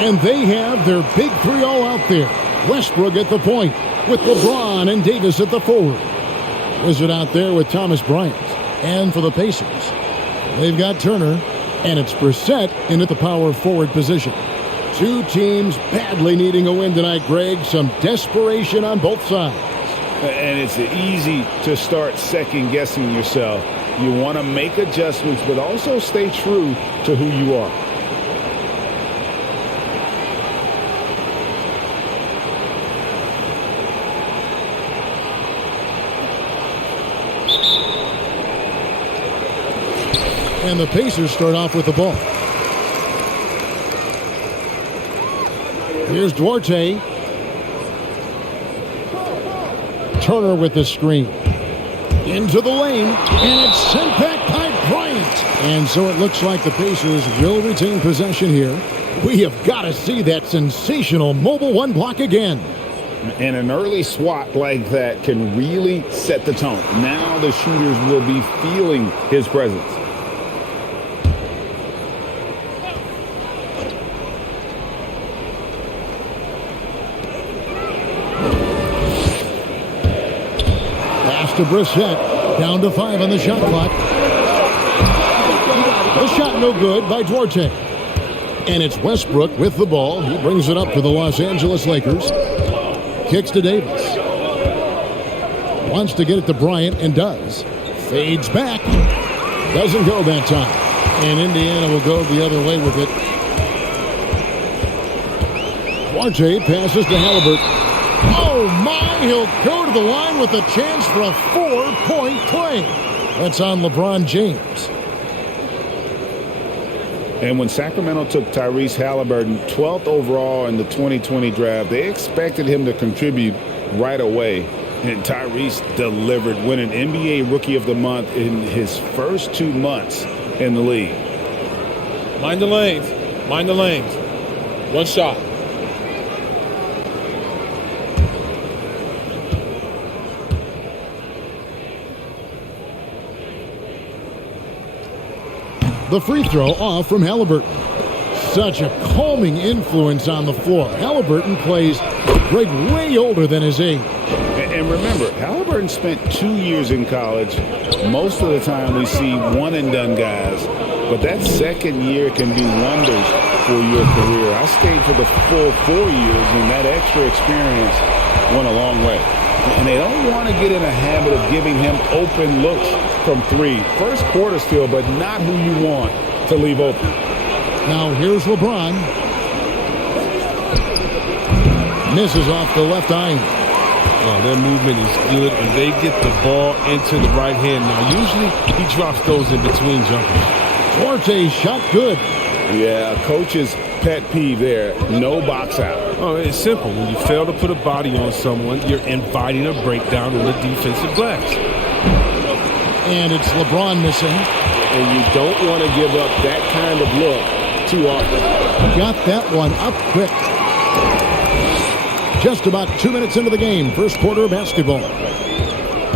And they have their big 3-0 out there. Westbrook at the point with LeBron and Davis at the forward. Wizard out there with Thomas Bryant. And for the Pacers, they've got Turner, and it's Brissett in at the power forward position. Two teams badly needing a win tonight, Greg. Some desperation on both sides. And it's easy to start second-guessing yourself. You want to make adjustments, but also stay true to who you are. And the Pacers start off with the ball. Here's Duarte. Turner with the screen. Into the lane. And it's sent back by Bryant. And so it looks like the Pacers will retain possession here. We have got to see that sensational mobile one block again. And an early swat like that can really set the tone. Now the shooters will be feeling his presence. To Brissett, down to 5 on the shot clock. The shot no good by Duarte. And it's Westbrook with the ball. He brings it up for the Los Angeles Lakers. Kicks to Davis. Wants to get it to Bryant and does. Fades back. Doesn't go that time. And Indiana will go the other way with it. Duarte passes to Halliburton. Oh, my, he'll go to the line with a chance for a 4-point play. That's on LeBron James. And when Sacramento took Tyrese Halliburton 12th overall in the 2020 draft, they expected him to contribute right away. And Tyrese delivered, winning NBA Rookie of the Month in his first 2 months in the league. Mind the lanes. Mind the lanes. One shot. The free throw off from Halliburton. Such a calming influence on the floor. Halliburton plays Greg way older than his age. And remember, Halliburton spent 2 years in college. Most of the time we see one-and-done guys. But that second year can do wonders for your career. I stayed for the full 4 years, and that extra experience went a long way. And they don't want to get in a habit of giving him open looks from 3. First quarter still, but not who you want to leave open. Now here's LeBron. Misses off the left eye. Oh, their movement is good, and they get the ball into the right hand. Now, usually he drops those in between jumpers. Duarte shot good. Yeah, coach's pet peeve there. No box out. Oh, it's simple. When you fail to put a body on someone, you're inviting a breakdown on the defensive glass. And it's LeBron missing. And you don't want to give up that kind of look too often. Got that one up quick. Just about 2 minutes into the game. First quarter of basketball.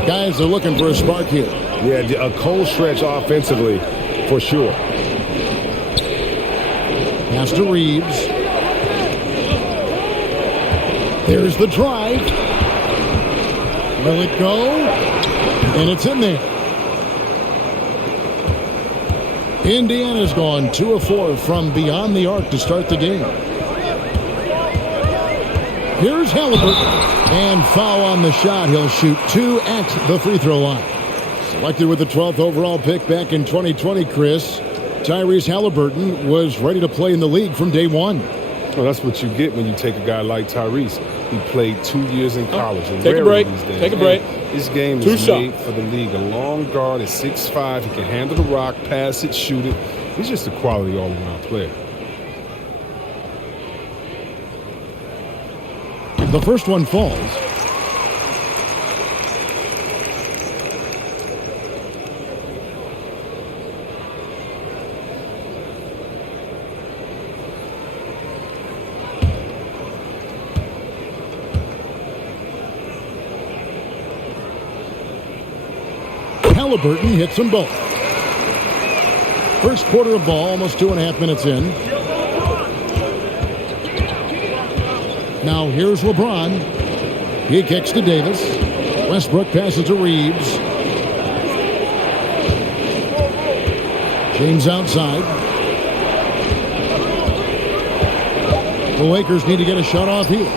Guys are looking for a spark here. Yeah, a cold stretch offensively for sure. Pass to Reeves. There's the drive. Will it go? And it's in there. Indiana's gone 2 of 4 from beyond the arc to start the game. Here's Halliburton. And foul on the shot. He'll shoot 2 at the free throw line. Selected with the 12th overall pick back in 2020, Chris, Tyrese Halliburton was ready to play in the league from day one. Well, that's what you get when you take a guy like Tyrese. He played 2 years in college. Take a break. Take a break. This game is made for the league. A long guard at 6'5". He can handle the rock, pass it, shoot it. He's just a quality all-around player. The first one falls. Halliburton hits them both. First quarter of ball, almost 2.5 minutes in. Now here's LeBron. He kicks to Davis. Westbrook passes to Reeves. James outside. The Lakers need to get a shot off here.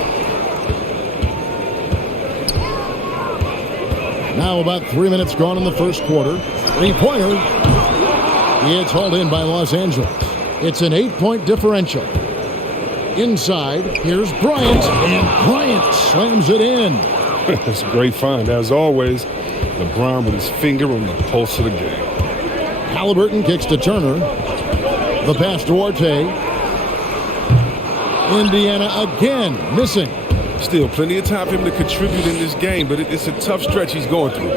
Now about 3 minutes gone in the first quarter. Three-pointer. It's hauled in by Los Angeles. It's an 8-point differential. Inside, here's Bryant, and Bryant slams it in. That's a great find. As always, LeBron with his finger on the pulse of the game. Halliburton kicks to Turner. The pass to Duarte. Indiana again missing. Still plenty of time for him to contribute in this game, but it's a tough stretch he's going through.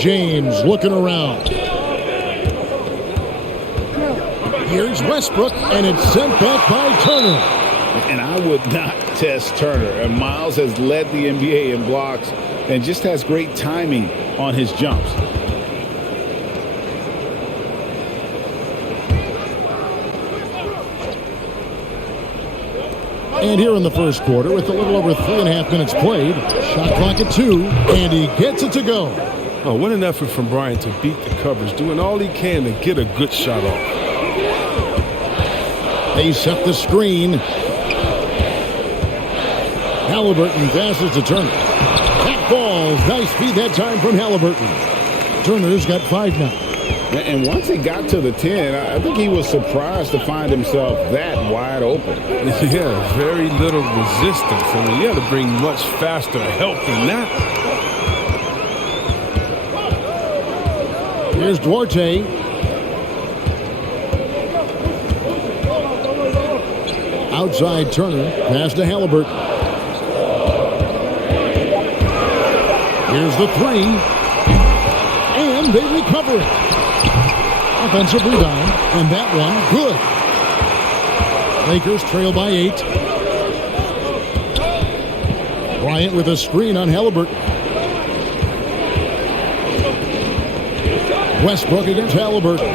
James looking around. Here's Westbrook, and it's sent back by Turner. And I would not test Turner. And Miles has led the NBA in blocks and just has great timing on his jumps. And here in the first quarter, with a little over 3.5 minutes played, shot clock at 2, and he gets it to go. Oh, what an effort from Bryant to beat the coverage, doing all he can to get a good shot off. They set the screen. Halliburton passes to Turner. That falls. Nice feed that time from Halliburton. Turner's got 5 now. And once he got to the 10, I think he was surprised to find himself that wide open. Yeah, very little resistance. I mean, you had to bring much faster help than that. Here's Duarte. Outside Turner. Pass to Halliburton. Here's the 3. And they recover it. Offensive rebound. And that one, good. Lakers trail by 8. Bryant with a screen on Halliburton. Westbrook against Halliburton.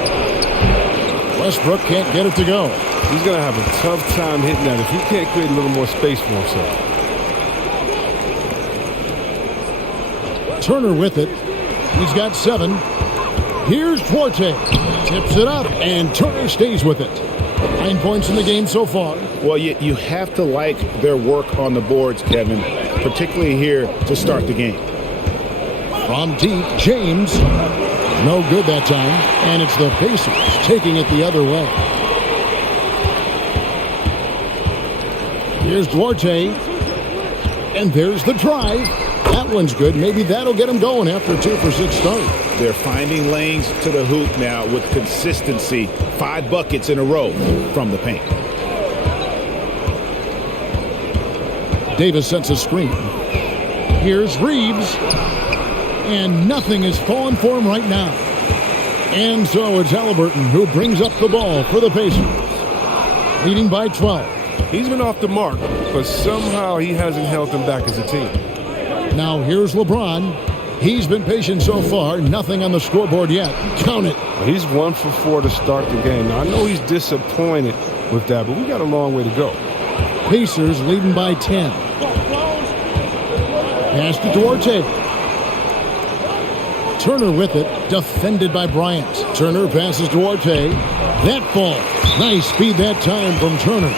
Westbrook can't get it to go. He's going to have a tough time hitting that if he can't create a little more space for himself. Turner with it. He's got 7. Here's Duarte. Tips it up, and Turner stays with it. 9 points in the game so far. Well, you have to like their work on the boards, Kevin, particularly here to start the game. From deep, James. No good that time, and it's the Pacers taking it the other way. Here's Duarte, and there's the drive. That one's good. Maybe that'll get him going after a 2-for-6 start. They're finding lanes to the hoop now with consistency. 5 buckets in a row from the paint. Davis sets a screen. Here's Reeves. And nothing is falling for him right now. And so it's Halliburton who brings up the ball for the Pacers. Leading by 12. He's been off the mark, but somehow he hasn't held them back as a team. Now here's LeBron. He's been patient so far. Nothing on the scoreboard yet. Count it. He's 1 for 4 to start the game. Now, I know he's disappointed with that, but we got a long way to go. Pacers leading by 10. Pass to Duarte. Turner with it. Defended by Bryant. Turner passes Duarte. That falls. Nice speed that time from Turner.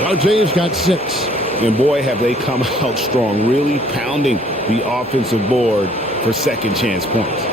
Duarte's got 6. And boy, have they come out strong, really pounding the offensive board for second chance points.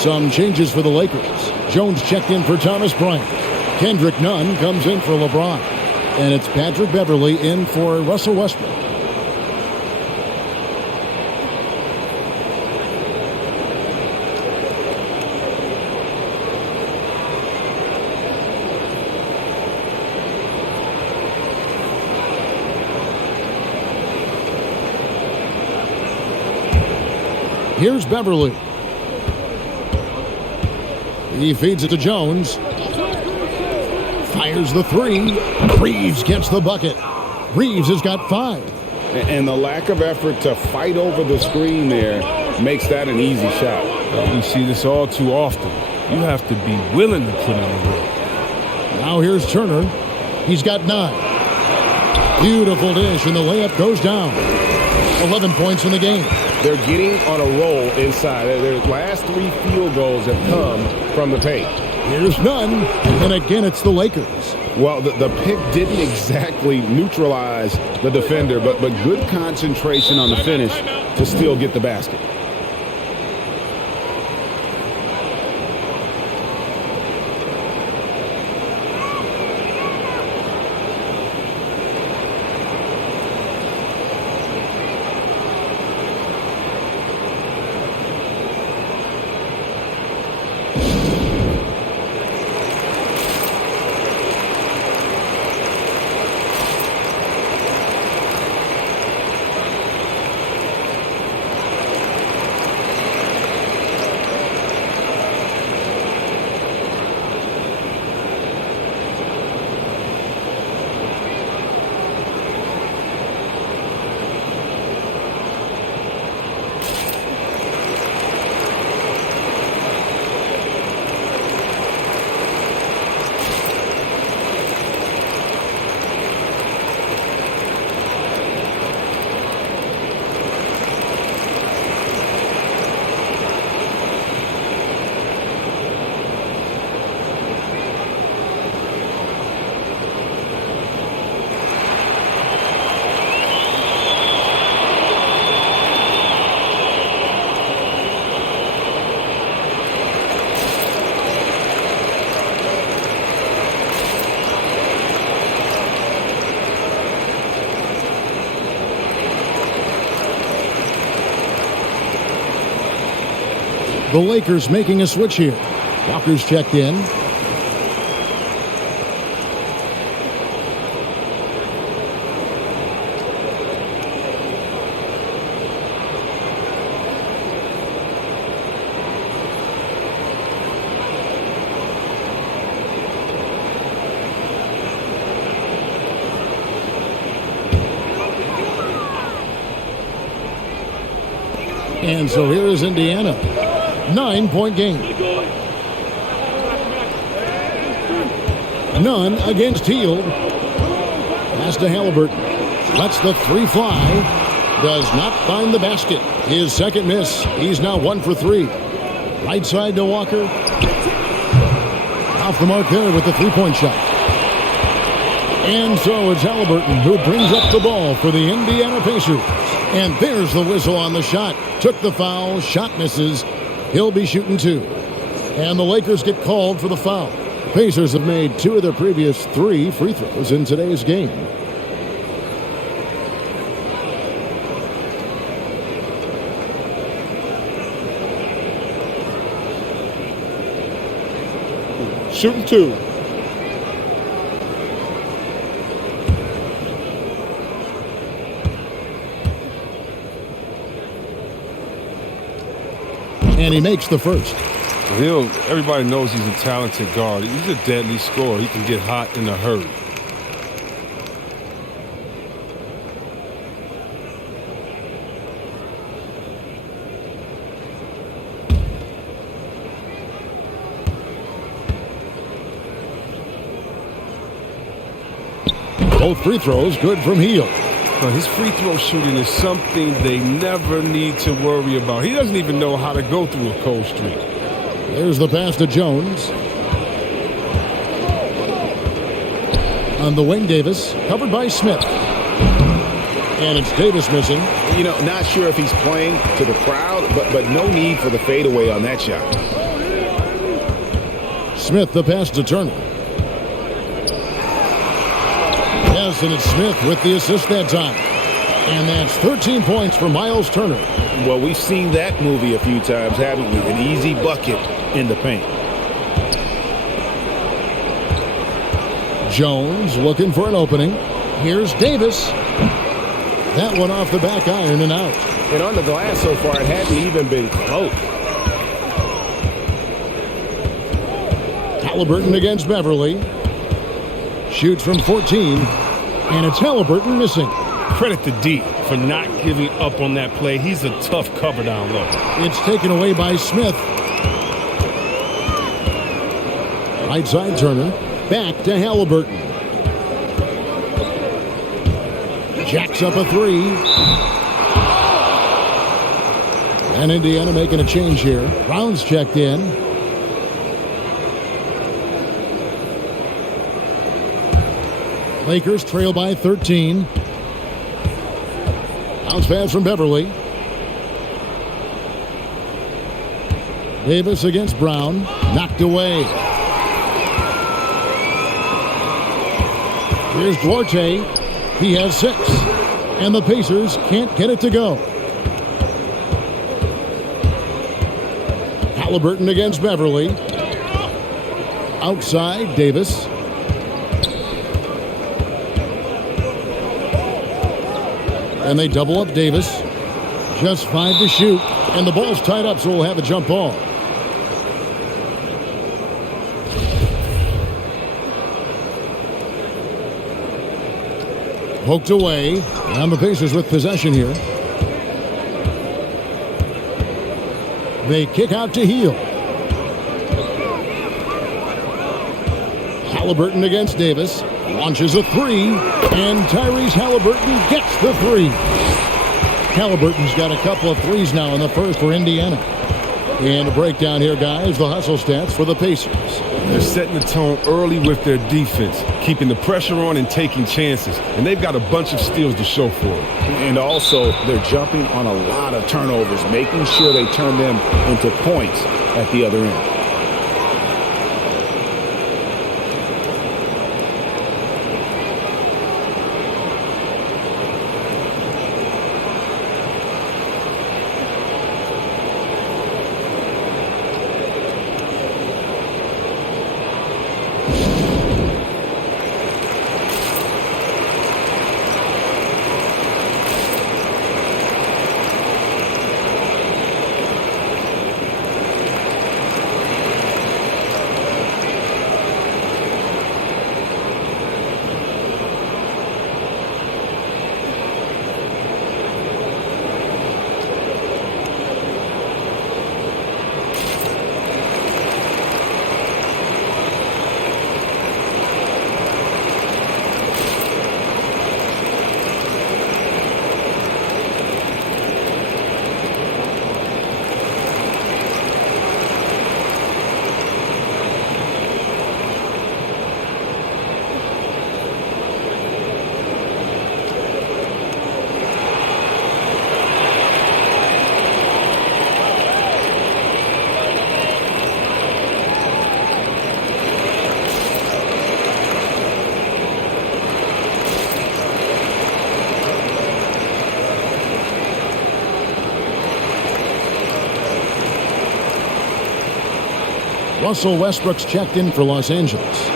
Some changes for the Lakers. Jones checked in for Thomas Bryant. Kendrick Nunn comes in for LeBron. And it's Patrick Beverley in for Russell Westbrook. Here's Beverley. He feeds it to Jones. Fires the three. Reeves gets the bucket. Reeves has got 5. And the lack of effort to fight over the screen there makes that an easy shot. We see this all too often. You have to be willing to put in the work. Now here's Turner. He's got 9. Beautiful dish, and the layup goes down. 11 points in the game. They're getting on a roll inside. Their last 3 field goals have come from the paint. Here's Nunn, and again it's the Lakers. Well, the pick didn't exactly neutralize the defender, but good concentration on the finish to still get the basket. The Lakers making a switch here. Walker's checked in. And so here is Indiana. 9-point game. Nunn against Hield. Pass to Halliburton. Lets the 3 fly. Does not find the basket. His second miss. He's now 1 for 3. Right side to Walker. Off the mark there with the 3-point shot. And so it's Halliburton who brings up the ball for the Indiana Pacers. And there's the whistle on the shot. Took the foul. Shot misses. He'll be shooting 2. And the Lakers get called for the foul. The Pacers have made 2 of their previous 3 free throws in today's game. Shooting 2. And he makes the first. Everybody knows he's a talented guard. He's a deadly scorer. He can get hot in a hurry. Both free throws good from Hield. His free throw shooting is something they never need to worry about. He doesn't even know how to go through a cold streak. There's the pass to Jones. On the wing, Davis, covered by Smith. And it's Davis missing. You know, not sure if he's playing to the crowd, but no need for the fadeaway on that shot. Smith, the pass to Turner. Yes, and it's Smith with the assist that time. And that's 13 points for Miles Turner. Well, we've seen that movie a few times, haven't we? An easy bucket in the paint. Jones looking for an opening. Here's Davis. That one off the back iron and out. And on the glass so far, it hadn't even been close. Halliburton against Beverly. Shoots from 14. And it's Halliburton missing. Credit to D for not giving up on that play. He's a tough cover down low. It's taken away by Smith. Right side Turner. Back to Halliburton. Jacks up a three. And Indiana making a change here. Brown's checked in. Lakers trail by 13. Bounce pass from Beverly. Davis against Brown. Knocked away. Here's Duarte. He has 6. And the Pacers can't get it to go. Halliburton against Beverly. Outside, Davis. And they double up Davis. Just 5 to shoot. And the ball's tied up, so we'll have a jump ball. Poked away. And the Pacers with possession here. They kick out to Heel. Halliburton against Davis. Launches a three. And Tyrese Halliburton gets the three. Halliburton's got a couple of threes now in the first for Indiana. And a breakdown here, guys. The hustle stats for the Pacers. They're setting the tone early with their defense, keeping the pressure on and taking chances. And they've got a bunch of steals to show for it. And also, they're jumping on a lot of turnovers, making sure they turn them into points at the other end. Russell Westbrook's checked in for Los Angeles.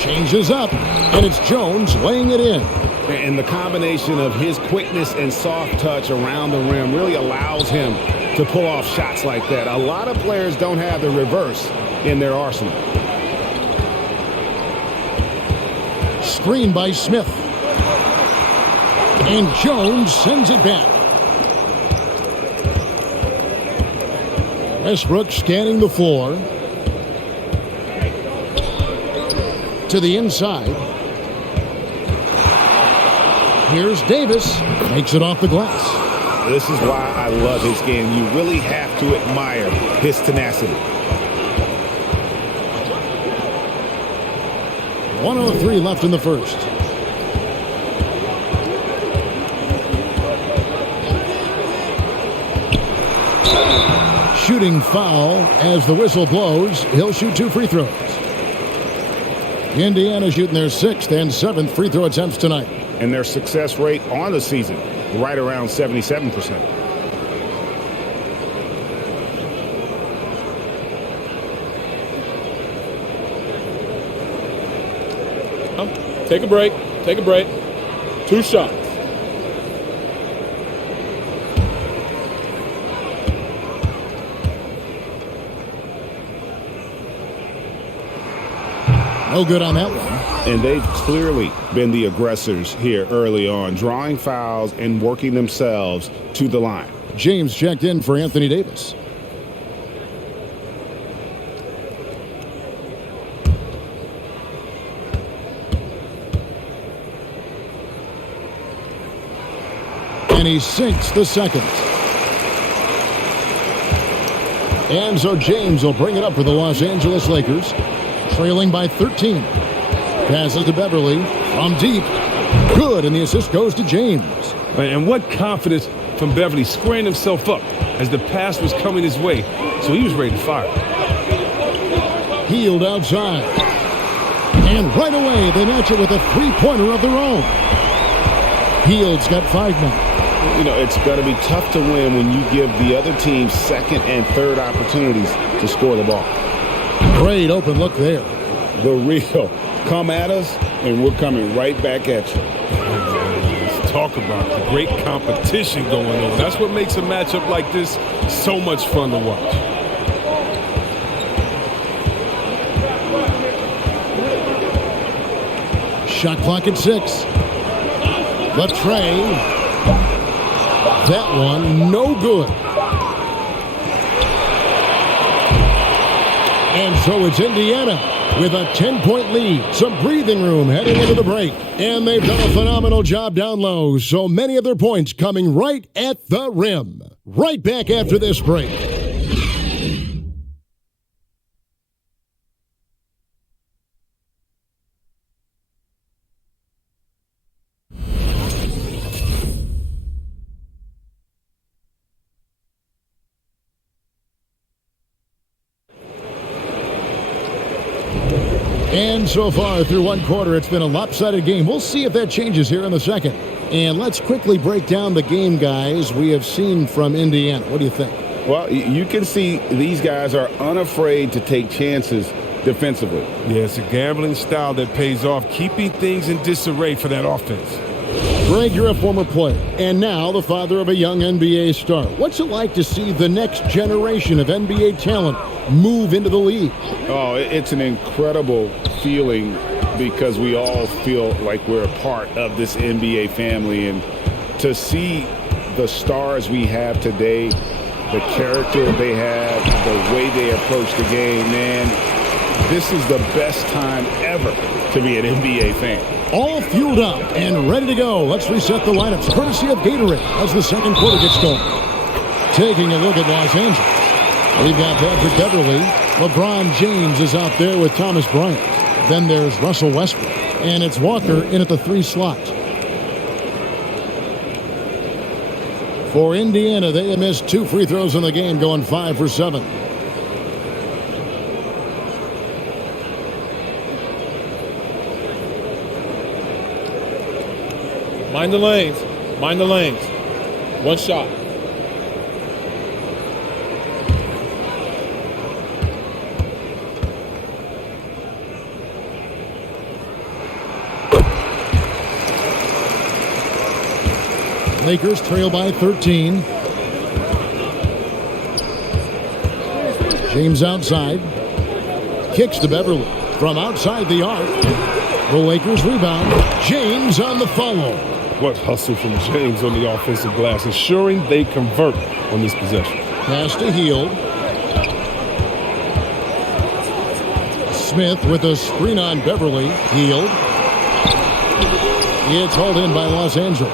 Changes up, and it's Jones laying it in. And the combination of his quickness and soft touch around the rim really allows him to pull off shots like that. A lot of players don't have the reverse in their arsenal. Screen by Smith. And Jones sends it back. Westbrook scanning the floor. to the inside. Here's Davis. Makes it off the glass. This is why I love his game. You really have to admire his tenacity. 1:03 left in the first. Shooting foul as the whistle blows. He'll shoot 2 free throws. Indiana shooting their 6th and 7th free throw attempts tonight. And their success rate on the season, right around 77%. Take a break. Take a break. 2 shots. No good on that one. And they've clearly been the aggressors here early on, drawing fouls and working themselves to the line. James checked in for Anthony Davis. And he sinks the second. And so James will bring it up for the Los Angeles Lakers, trailing by 13. Passes to Beverly from deep. Good, and the assist goes to James. And what confidence from Beverly squaring himself up as the pass was coming his way, so he was ready to fire. Healed outside. And right away, they match it with a three-pointer of their own. Hield's got 5 now. You know, it's going to be tough to win when you give the other team second and third opportunities to score the ball. Great open look there. The real come at us, and we're coming right back at you. Let's talk about the great competition going on. That's what makes a matchup like this so much fun to watch. Shot clock at 6. The tray. That one, no good. And so it's Indiana with a 10-point lead. Some breathing room heading into the break. And they've done a phenomenal job down low. So many of their points coming right at the rim. Right back after this break. And so far through one quarter, it's been a lopsided game. We'll see if that changes here in the second. And let's quickly break down the game, guys, we have seen from Indiana. What do you think? Well, you can see these guys are unafraid to take chances defensively. Yeah, it's a gambling style that pays off, keeping things in disarray for that offense. Greg, you're a former player, and now the father of a young NBA star. What's it like to see the next generation of NBA talent move into the league? Oh, it's an incredible feeling because we all feel like we're a part of this NBA family. And to see the stars we have today, the character they have, the way they approach the game, man, this is the best time ever to be an NBA fan. All fueled up and ready to go. Let's reset the lineups, courtesy of Gatorade, as the second quarter gets going. Taking a look at Los Angeles. We've got Patrick Beverly. LeBron James is out there with Thomas Bryant. Then there's Russell Westbrook. And it's Walker in at the 3 slot. For Indiana, they have missed 2 free throws in the game, going 5 for 7. Mind the lanes. Mind the lanes. 1 shot. Lakers trail by 13. James outside. Kicks to Beverly from outside the arc. The Lakers rebound. James on the follow. What hustle from James on the offensive glass, ensuring they convert on this possession. Pass to Hield. Smith with a screen on Beverly. Healed. It's hauled in by Los Angeles.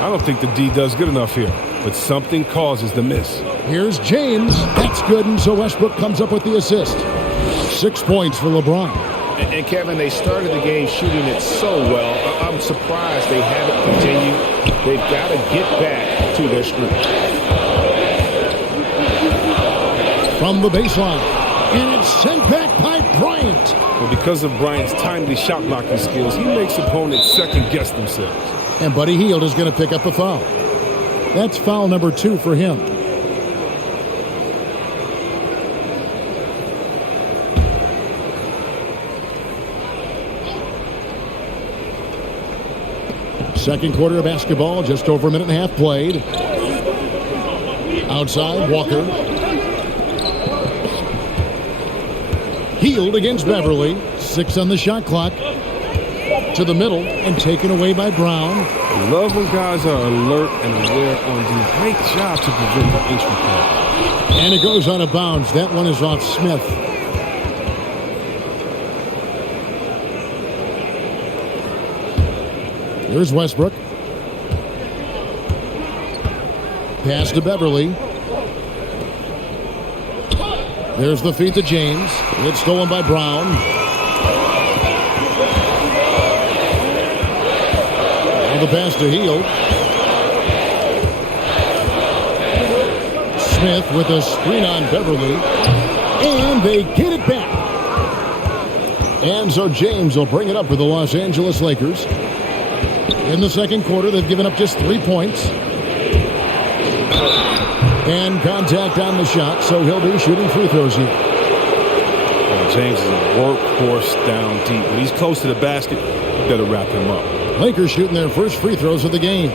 I don't think the D does good enough here, but something causes the miss. Here's James. That's good, and so Westbrook comes up with the assist. 6 points for LeBron. And Kevin, they started the game shooting it so well. I'm surprised they haven't continued. They've got to get back to their strength. From the baseline, and it's sent back by Bryant. Well, because of Bryant's timely shot blocking skills, he makes opponents second guess themselves. And Buddy Hield is going to pick up a foul. That's foul number 2 for him. Second quarter of basketball, just over a minute and a half played. Outside, Walker. Hield against Beverly. 6 on the shot clock. To the middle and taken away by Brown. I love when guys are alert and aware on doing a great job to prevent the entry point. And it goes out of bounds. That one is off Smith. Here's Westbrook. Pass to Beverly. There's the feed to James. It's stolen by Brown. Now the pass to Hield. Smith with a screen on Beverly. And they get it back. And so James will bring it up for the Los Angeles Lakers. In the second quarter, they've given up just 3 points. And contact on the shot, so he'll be shooting free throws here. Well, James is a workhorse down deep. When he's close to the basket, you better wrap him up. Lakers shooting their first free throws of the game.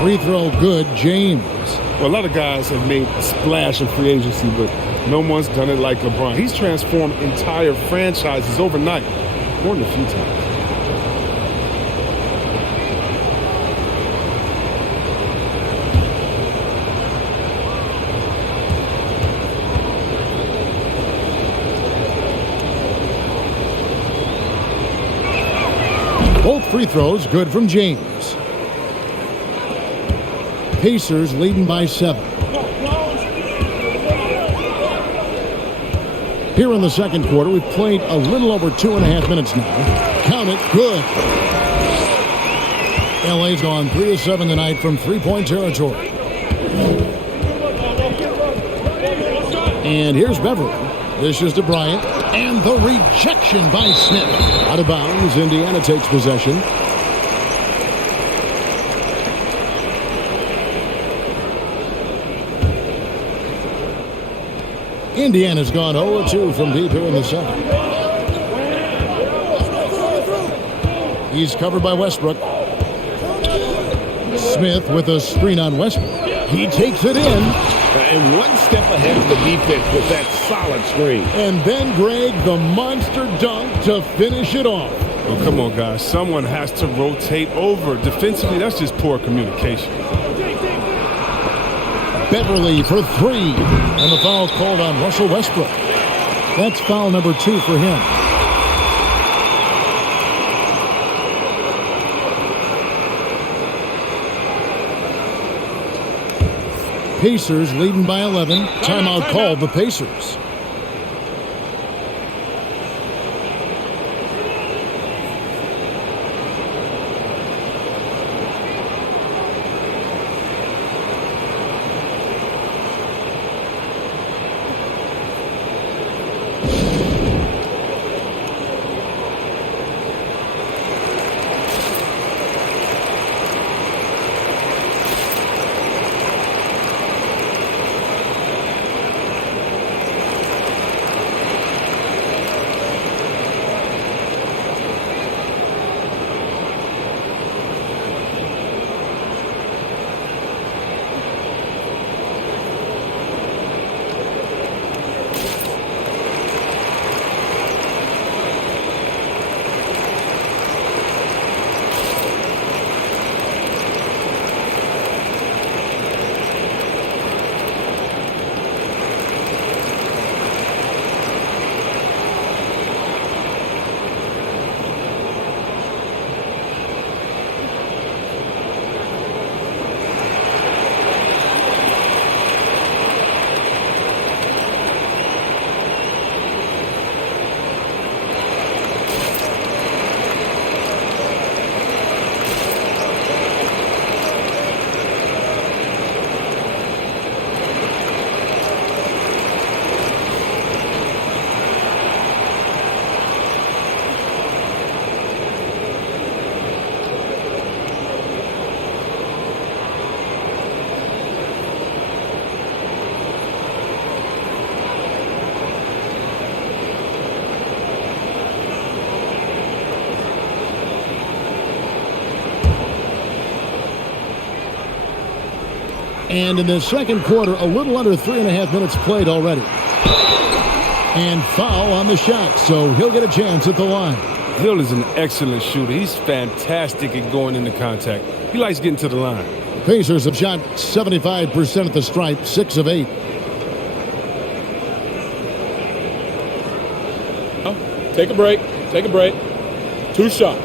Free throw good, James. Well, a lot of guys have made a splash in free agency, but no one's done it like LeBron. He's transformed entire franchises overnight, more than a few times. Both free throws good from James. Pacers leading by 7. Here in the second quarter, we've played a little over 2.5 minutes now. Count it, good. LA's gone 3 of 7 tonight from three-point territory. And here's Beverly. This is to Bryant. And the rejection by Smith. Out of bounds, Indiana takes possession. Indiana's gone 0-2 from deep here in the second. He's covered by Westbrook. Smith with a screen on Westbrook. He takes it in. And one step ahead of the defense with that solid screen. And then Greg, the monster dunk to finish it off. Oh, come on, guys. Someone has to rotate over. Defensively, that's just poor communication. Beverly for 3. And the foul called on Russell Westbrook. That's foul number 2 for him. Pacers leading by 11. Timeout called the Pacers. And in the second quarter, a little under 3.5 minutes played already. And foul on the shot, so he'll get a chance at the line. Hill is an excellent shooter. He's fantastic at going into contact. He likes getting to the line. Pacers have shot 75% at the stripe, 6 of 8. Take a break. Take a break. 2 shots.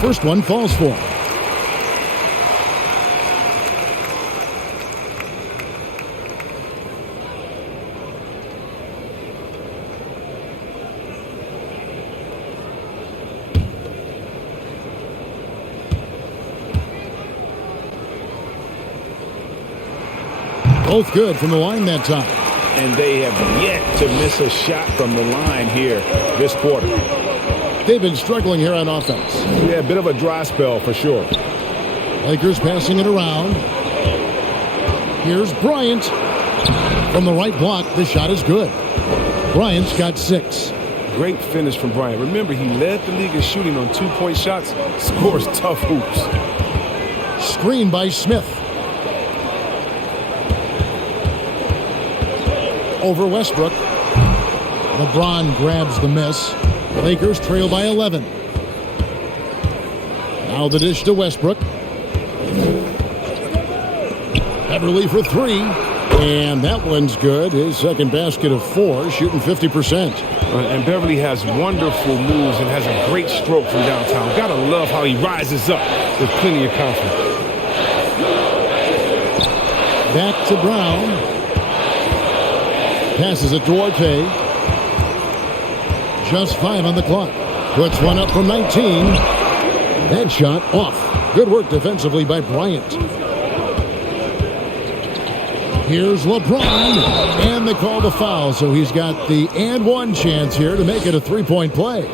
First one falls for him. Both good from the line that time. And they have yet to miss a shot from the line here this quarter. They've been struggling here on offense. Yeah, a bit of a dry spell for sure. Lakers passing it around. Here's Bryant. From the right block, the shot is good. Bryant's got 6. Great finish from Bryant. Remember, he led the league in shooting on 2-point shots. Scores tough hoops. Screen by Smith. Over Westbrook. LeBron grabs the miss. Lakers trail by 11. Now the dish to Westbrook. Beverly for 3. And that one's good. His second basket of 4, shooting 50%. And Beverly has wonderful moves and has a great stroke from downtown. Gotta love how he rises up with plenty of confidence. Back to Brown. Passes it to Duarte. Just 5 on the clock. Puts one up from 19. That shot off. Good work defensively by Bryant. Here's LeBron. And they call the foul, so he's got the and one chance here to make it a 3-point play.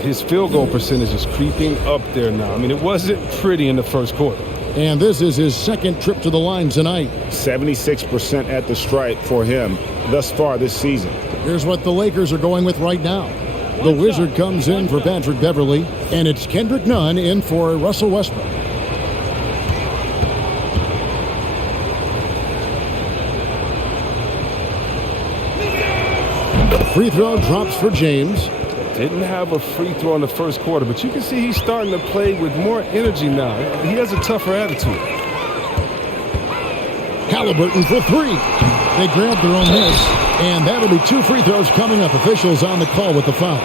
His field goal percentage is creeping up there now. I mean, it wasn't pretty in the first quarter. And this is his second trip to the line tonight. 76% at the stripe for him thus far this season. Here's what the Lakers are going with right now. The Wizard comes in for Patrick Beverly, and it's Kendrick Nunn in for Russell Westbrook. Free throw drops for James. Didn't have a free throw in the first quarter, but you can see he's starting to play with more energy now. He has a tougher attitude. Halliburton for 3. They grabbed their own miss, and that'll be 2 free throws coming up. Officials on the call with the foul.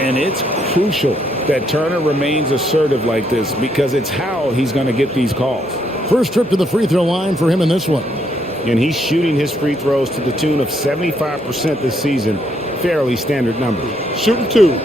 And it's crucial that Turner remains assertive like this because it's how he's going to get these calls. First trip to the free throw line for him in this one. And he's shooting his free throws to the tune of 75% this season. Fairly standard number. Shooting 2.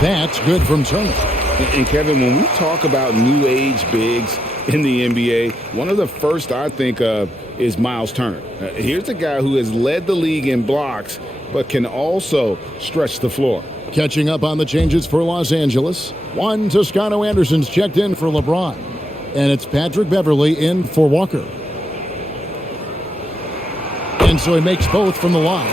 That's good from Turner. And Kevin, when we talk about new age bigs in the NBA, one of the first I think of is Miles Turner. Here's a guy who has led the league in blocks, but can also stretch the floor. Catching up on the changes for Los Angeles. Juan Toscano Anderson's checked in for LeBron. And it's Patrick Beverly in for Walker. And so he makes both from the line.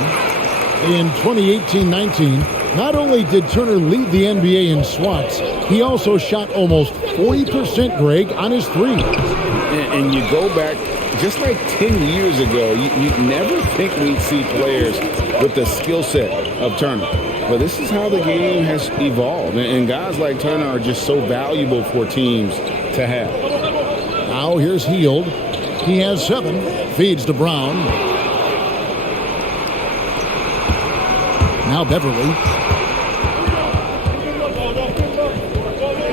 In 2018-19, not only did Turner lead the NBA in swats, he also shot almost 40%, Greg, on his threes. And you go back just like 10 years ago, you'd never think we'd see players with the skill set of Turner. But this is how the game has evolved. And guys like Turner are just so valuable for teams to have. Now here's Hield. He has 7. Feeds to Brown. Now Beverly.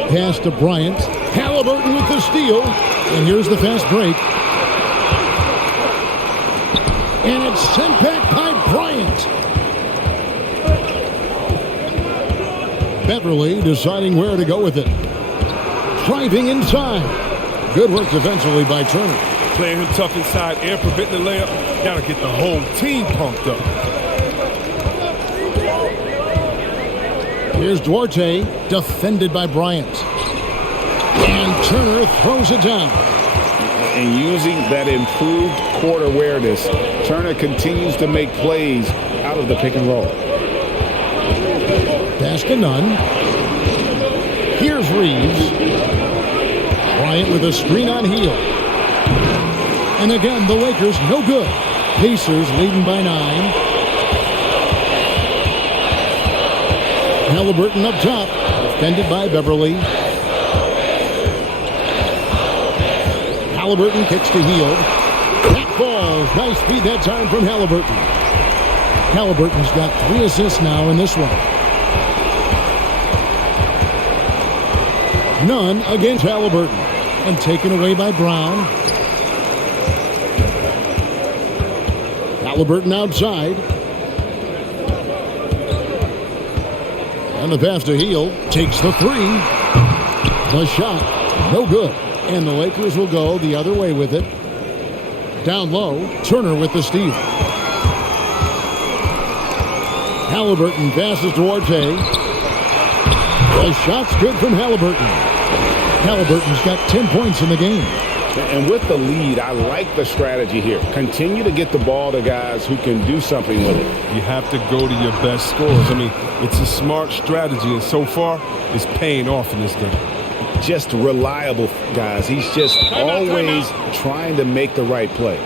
Pass to Bryant. Halliburton with the steal. And here's the fast break. And it's sent back by Bryant. Beverly deciding where to go with it. Driving inside. Good work defensively by Turner. Playing him tough inside, air preventing the layup. Gotta get the whole team pumped up. Here's Duarte, defended by Bryant. And Turner throws it down. And using that improved court awareness, Turner continues to make plays out of the pick and roll. Pass to Nunn. Here's Reeves. Bryant with a screen on Hield. And again, the Lakers no good. Pacers leading by 9. Halliburton up top, defended by Beverly. Halliburton kicks to Hield. That falls. Nice feed that time from Halliburton. Halliburton's got 3 assists now in this one. None against Halliburton. And taken away by Brown. Halliburton outside. And the pass to Hield. Takes the 3. The shot. No good. And the Lakers will go the other way with it. Down low, Turner with the steal. Halliburton passes to Duarte. The shot's good from Halliburton. Halliburton's got 10 points in the game. And with the lead, I like the strategy here. Continue to get the ball to guys who can do something with it. You have to go to your best scorers. I mean, it's a smart strategy, and so far, it's paying off in this game. Just reliable, guys. He's just always trying to make the right play.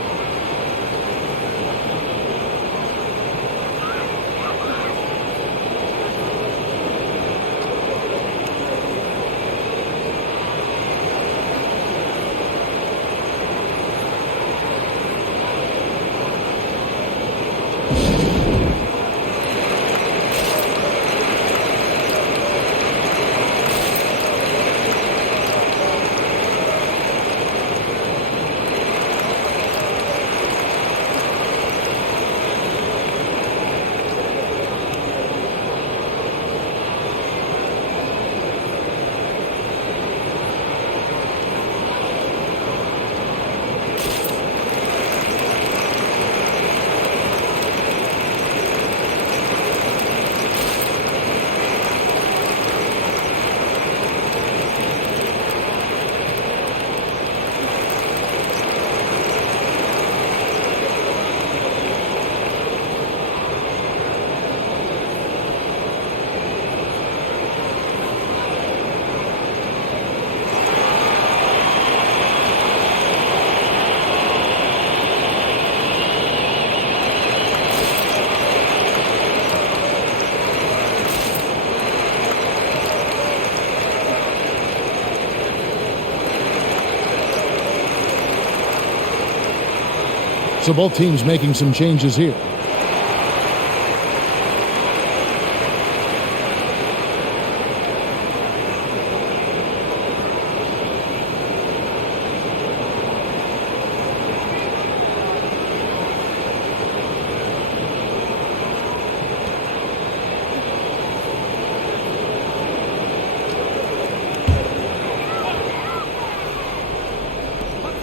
So both teams making some changes here.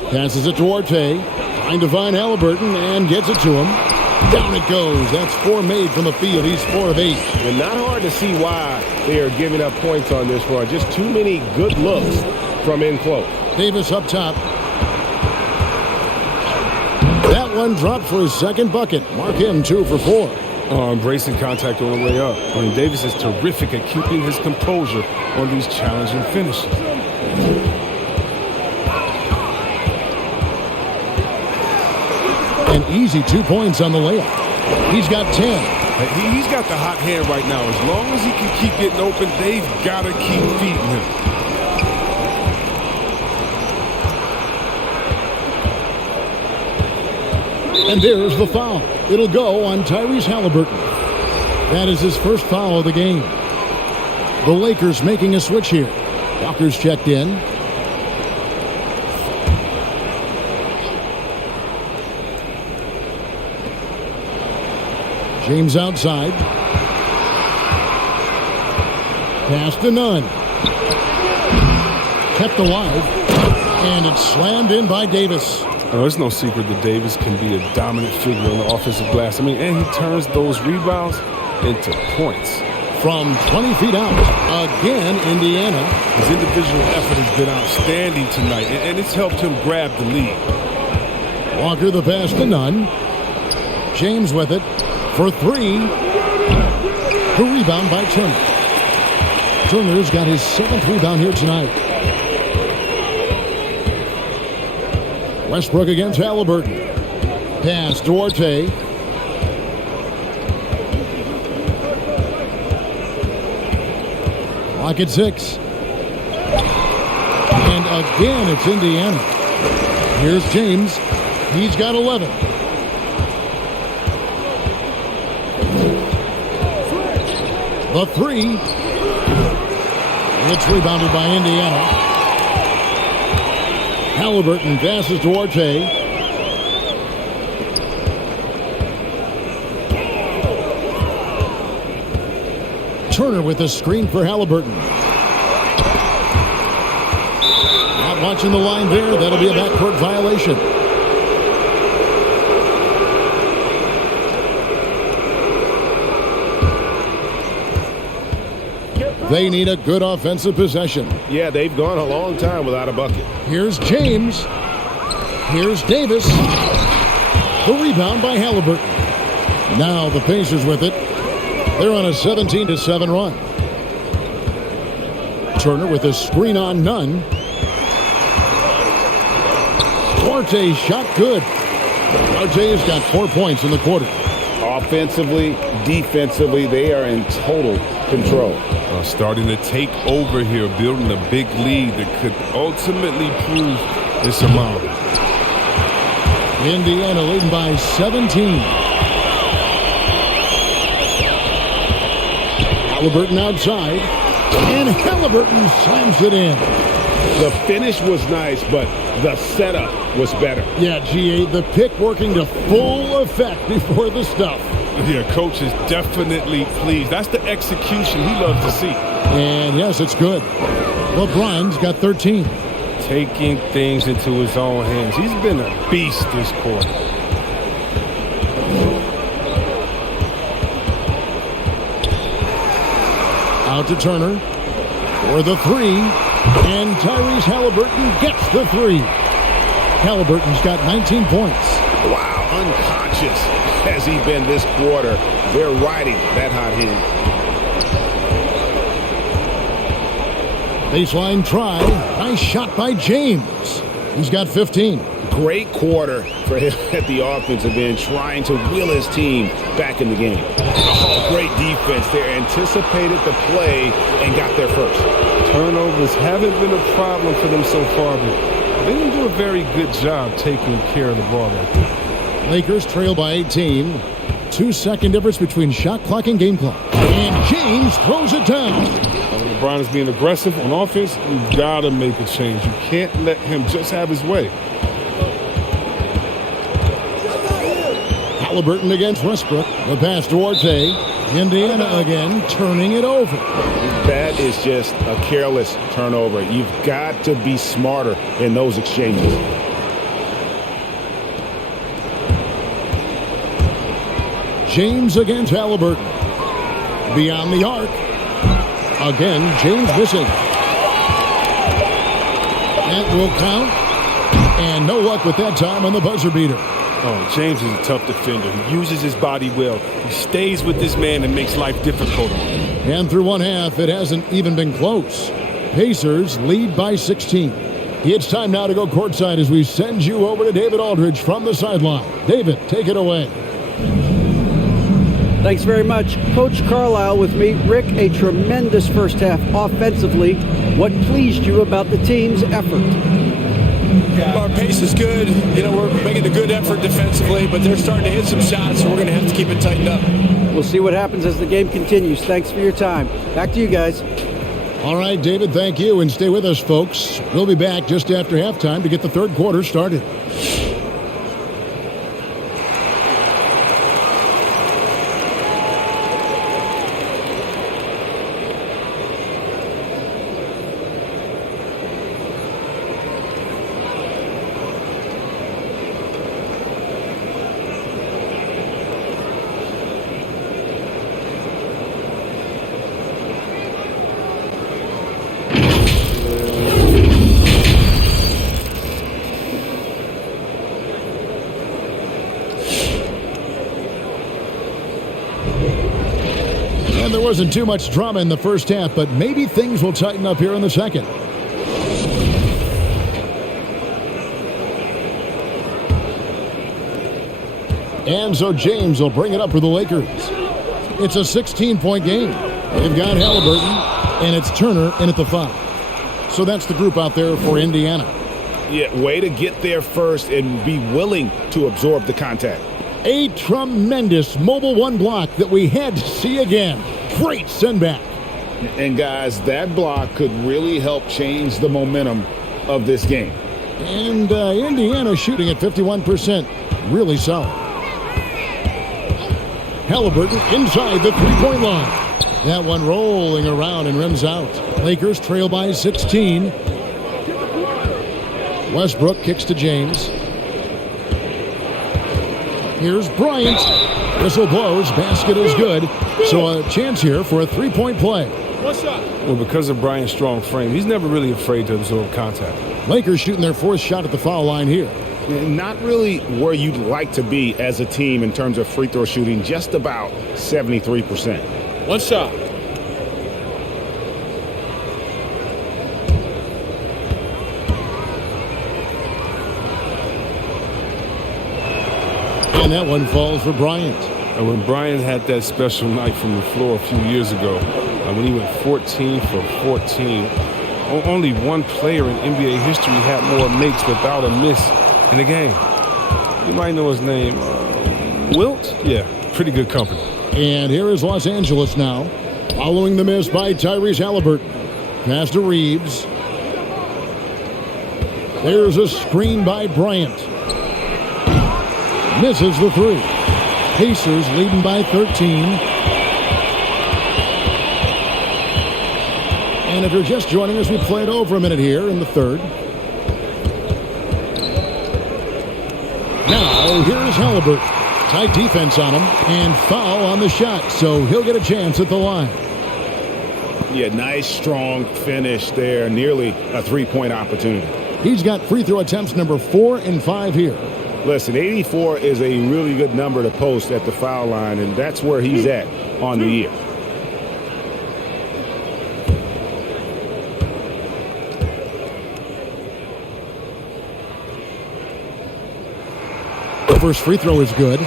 Passes it to Duarte. Trying to find Halliburton and gets it to him. Down it goes. That's 4 made from the field. He's 4 of 8. And not hard to see why they are giving up points on this run. Just too many good looks from in close. Davis up top. That one dropped for his second bucket. Mark him 2 for 4. Embracing contact on the way up. I mean, Davis is terrific at keeping his composure on these challenging finishes. An easy 2 points on the layup. He's got 10. He's got the hot hand right now. As long as he can keep getting open, they've got to keep feeding him. And there's the foul. It'll go on Tyrese Halliburton. That is his first foul of the game. The Lakers making a switch here. Walker's checked in. James outside. Pass to Nunn. Kept alive. And it's slammed in by Davis. Oh, it's no secret that Davis can be a dominant figure on the offensive glass. I mean, and he turns those rebounds into points. from 20 feet out. Again, Indiana. His individual effort has been outstanding tonight, and it's helped him grab the lead. Walker the pass to Nunn. James with it for three. The rebound by Turner. Turner's got his 7th rebound here tonight. Westbrook against Halliburton. Pass Duarte. Clock at 6. And again, it's Indiana. Here's James. He's got 11. The three. It's rebounded by Indiana. Halliburton passes Duarte. Turner with a screen for Halliburton. Not watching the line there. That'll be a backcourt violation. They need a good offensive possession. Yeah, they've gone a long time without a bucket. Here's James. Here's Davis. The rebound by Halliburton. Now the Pacers with it. They're on a 17-7 run. Turner with a screen on Nunn. Duarte shot good. Duarte's got 4 points in the quarter. Offensively, defensively, they are in total control. Starting to take over here, building a big lead that could ultimately prove insurmountable. Indiana leading by 17. Halliburton outside, and Halliburton slams it in. The finish was nice, but the setup was better. Yeah, G8, the pick working to full effect before the stuff. Yeah, coach is definitely pleased. That's the execution he loves to see. And yes, it's good. LeBron's got 13. Taking things into his own hands. He's been a beast this quarter. Out to Turner for the three, and Tyrese Halliburton gets the three. Halliburton's got 19 points. Wow, unconscious has he been this quarter. They're riding that hot hand. Baseline try. Nice shot by James. He's got 15. Great quarter for him at the offensive end, trying to will his team back in the game. Oh, great defense. They anticipated the play and got there first. Turnovers haven't been a problem for them so far, but they didn't do a very good job taking care of the ball right there. Lakers trail by 18. 2-second difference between shot clock and game clock. And James throws it down. LeBron is being aggressive on offense. You gotta make a change. You can't let him just have his way. Halliburton against Westbrook. The pass to Duarte. Indiana again turning it over. That is just a careless turnover. You've got to be smarter in those exchanges. James against Halliburton. Beyond the arc. Again, James missing. That will count. And no luck with that time on the buzzer beater. Oh, James is a tough defender. He uses his body well. He stays with this man and makes life difficult on him. And through one half, it hasn't even been close. Pacers lead by 16. It's time now to go courtside as we send you over to David Aldridge from the sideline. David, take it away. Thanks very much. Coach Carlisle with me. Rick, a tremendous first half offensively. What pleased you about the team's effort? Our pace is good. You know, we're making a good effort defensively, but they're starting to hit some shots, so we're going to have to keep it tightened up. We'll see what happens as the game continues. Thanks for your time. Back to you guys. All right, David, thank you. And stay with us, folks. We'll be back just after halftime to get the third quarter started. wasn't too much drama in the first half, but maybe things will tighten up here in the second. And so James will bring it up for the Lakers. It's a 16-point game. They've got Halliburton, and it's Turner in at the 5. So that's the group out there for Indiana. Yeah, way to get there first and be willing to absorb the contact. A tremendous mobile one block that we had to see again. Great send back. And guys, that block could really help change the momentum of this game. And Indiana shooting at 51%. Really solid. Halliburton inside the three-point line. That one rolling around and rims out. Lakers trail by 16. Westbrook kicks to James. Here's Bryant. Whistle blows. Basket is good. So a chance here for a three-point play. What's up? Well, because of Bryant's strong frame, he's never really afraid to absorb contact. Lakers shooting their fourth shot at the foul line here. Not really where you'd like to be as a team in terms of free throw shooting, just about 73%. One shot. And that one falls for Bryant. And when Bryant had that special night from the floor a few years ago, when he went 14 for 14, only one player in NBA history had more makes without a miss in the game. You might know his name. Wilt? Yeah, pretty good company. And here is Los Angeles now, following the miss by Tyrese Halliburton. Pass to Reeves. There's a screen by Bryant. Misses the three. Pacers leading by 13. And if you're just joining us, we played over a minute here in the third. Now, here's Halliburton. Tight defense on him and foul on the shot, so he'll get a chance at the line. Yeah, nice, strong finish there. Nearly a three-point opportunity. He's got free throw attempts number 4 and 5 here. Listen, 84 is a really good number to post at the foul line, and that's where he's at on the year. The first free throw is good.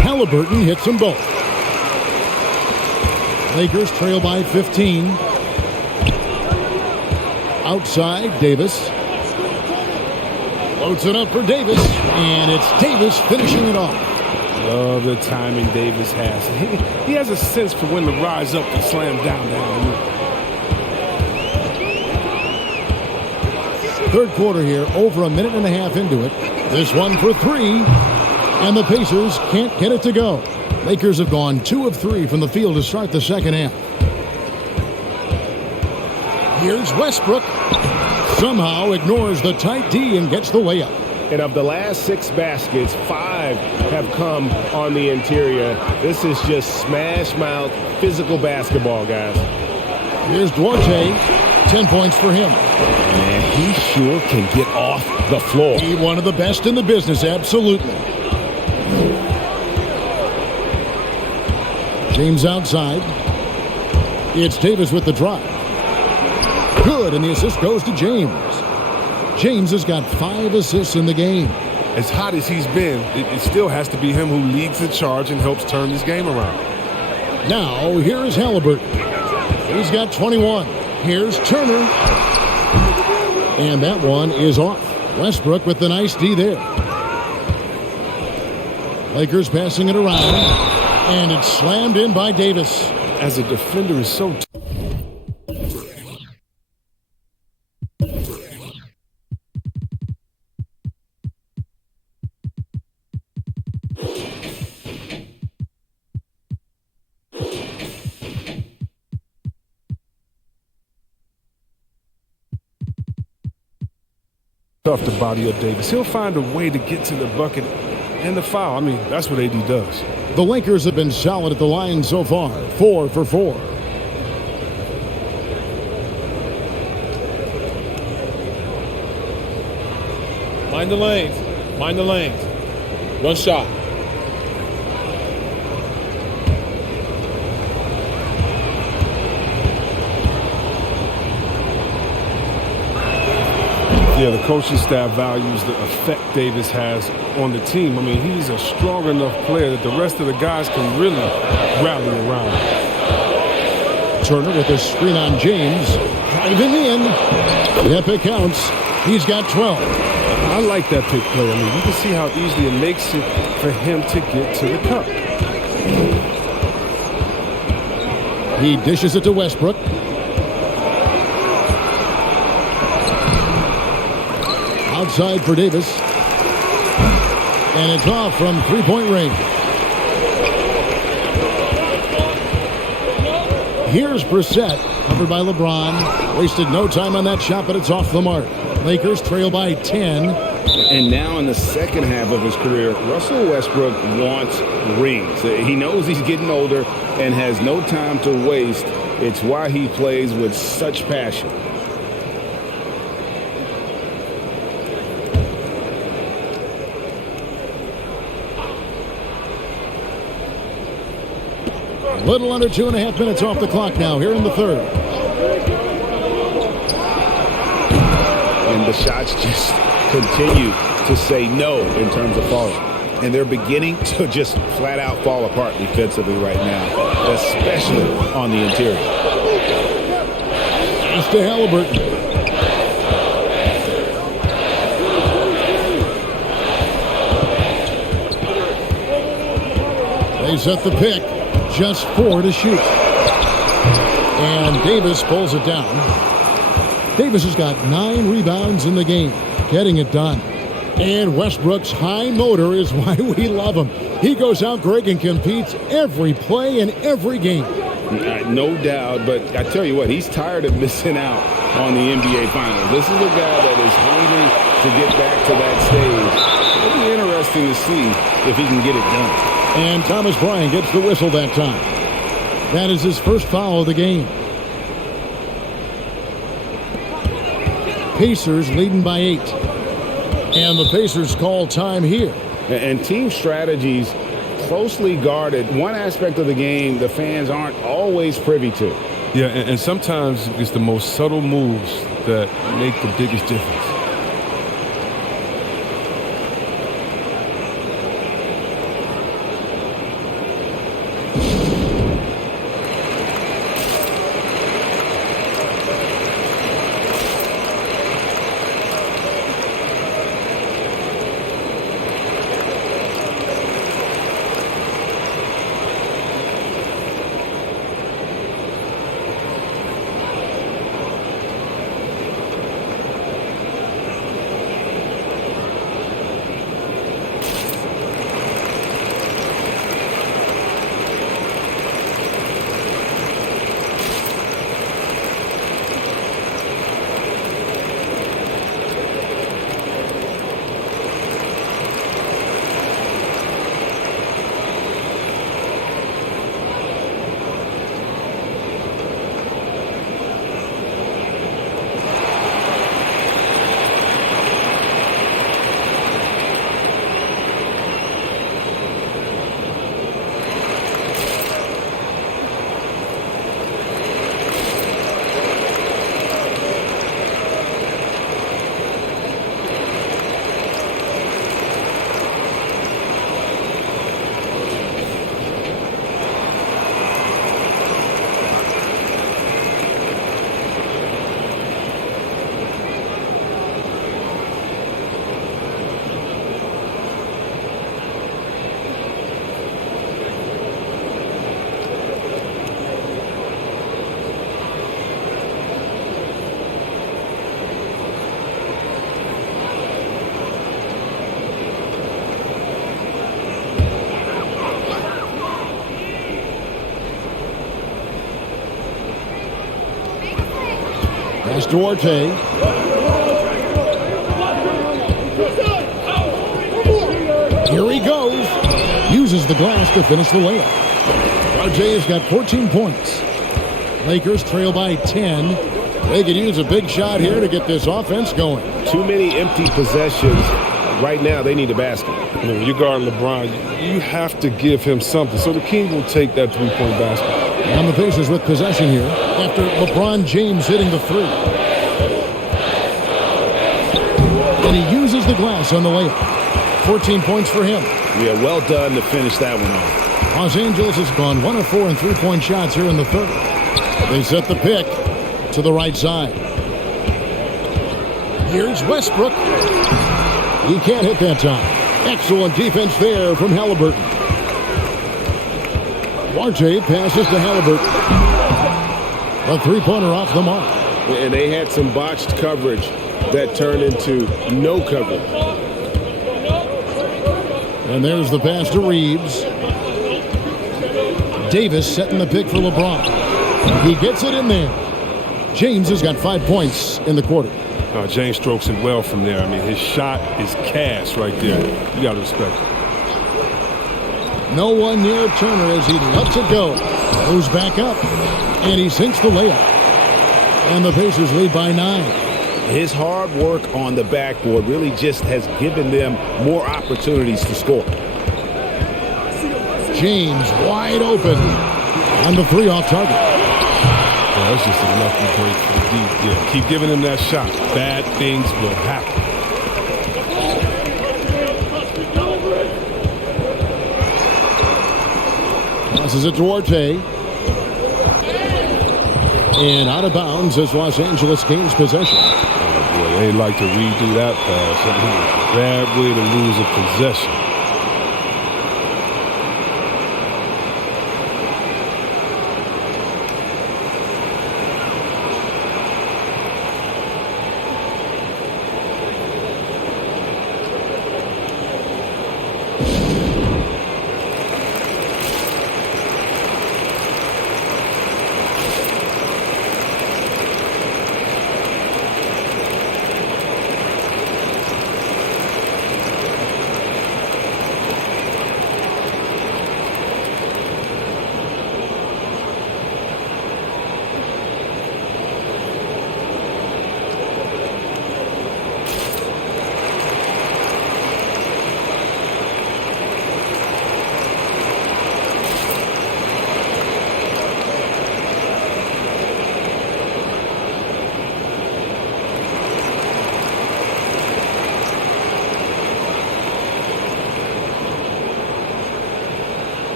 Halliburton hits them both. Lakers trail by 15. Outside, Davis. Floats it up for Davis, and it's Davis finishing it off. Love the timing Davis has. He has a sense for when to rise up and slam down. Third quarter here, over a minute and a half into it. This one for 3. And the Pacers can't get it to go. Lakers have gone 2 of 3 from the field to start the second half. Here's Westbrook. Somehow ignores the tight D and gets the layup. And of the last 6 baskets, 5 have come on the interior. This is just smash mouth physical basketball, guys. Here's Duarte. 10 points for him. Man, he sure can get off the floor. He one of the best in the business, absolutely. James outside. It's Davis with the drive. Good, and the assist goes to James. James has got 5 assists in the game. As hot as he's been, it still has to be him who leads the charge and helps turn this game around. Now, here's Halliburton. He's got 21. Here's Turner. And that one is off. Westbrook with the nice D there. Lakers passing it around. And it's slammed in by Davis. As a defender is so tough to body up Davis. He'll find a way to get to the bucket and the foul. I mean, that's what AD does. The Lakers have been solid at the line so far, 4 for 4. Mind the lanes. Mind the lanes. One shot. Yeah, the coaching staff values the effect Davis has on the team. I mean, he's a strong enough player that the rest of the guys can really rally around. Turner with a screen on James. Driving in. Yep, it counts. He's got 12. I like that pick play. I mean, you can see how easily it makes it for him to get to the cup. He dishes it to Westbrook. Outside for Davis. And it's off from three-point range. Here's Brissett, covered by LeBron. Wasted no time on that shot, but it's off the mark. Lakers trail by 10. And now in the second half of his career, Russell Westbrook wants rings. He knows he's getting older and has no time to waste. It's why he plays with such passion. A little under 2.5 minutes off the clock now here in the third. And the shots just continue to say no in terms of falling. And they're beginning to just flat out fall apart defensively right now, especially on the interior. It's to Halliburton. They set the pick. Just 4 to shoot. And Davis pulls it down. Davis has got 9 rebounds in the game, getting it done. And Westbrook's high motor is why we love him. He goes out, Greg, and competes every play in every game. No doubt, but I tell you what, he's tired of missing out on the NBA Finals. This is a guy that is hungry to get back to that stage. It'll be interesting to see if he can get it done. And Thomas Bryant gets the whistle that time. That is his first foul of the game. Pacers leading by 8. And the Pacers call time here. And team strategies closely guarded. One aspect of the game the fans aren't always privy to. Yeah, and sometimes it's the most subtle moves that make the biggest difference. Pass Duarte. Here he goes. Uses uses the glass to finish the layup. RJ has got 14 points. Lakers trail by 10. They could use a big shot here to get this offense going. Too many empty possessions. Right now, they need a basket. When you guard LeBron, you have to give him something. So the King will take that three-point basket. And the Pacers with possession here after LeBron James hitting the three. And he uses the glass on the layup. 14 points for him. Yeah, well done to finish that one off. Los Angeles has gone 1 of 4 in three-point shots here in the third. They set the pick to the right side. Here's Westbrook. He can't hit that time. Excellent defense there from Halliburton. RJ passes to Halliburton. A three-pointer off the mark. And they had some botched coverage that turned into no coverage. And there's the pass to Reeves. Davis setting the pick for LeBron. He gets it in there. James has got 5 points in the quarter. James strokes it well from there. I mean, his shot is cash right there. You got to respect it. No one near Turner as he lets it go. Goes back up. And he sinks the layup. And the Pacers lead by 9. His hard work on the backboard really just has given them more opportunities to score. James wide open. On the three off target. Yeah, that's just a lucky break for the deep. Yeah, keep giving him that shot. Bad things will happen. Passes it to Orte. And out of bounds as Los Angeles gains possession. Oh boy, they like to redo that pass. Bad way to lose a possession.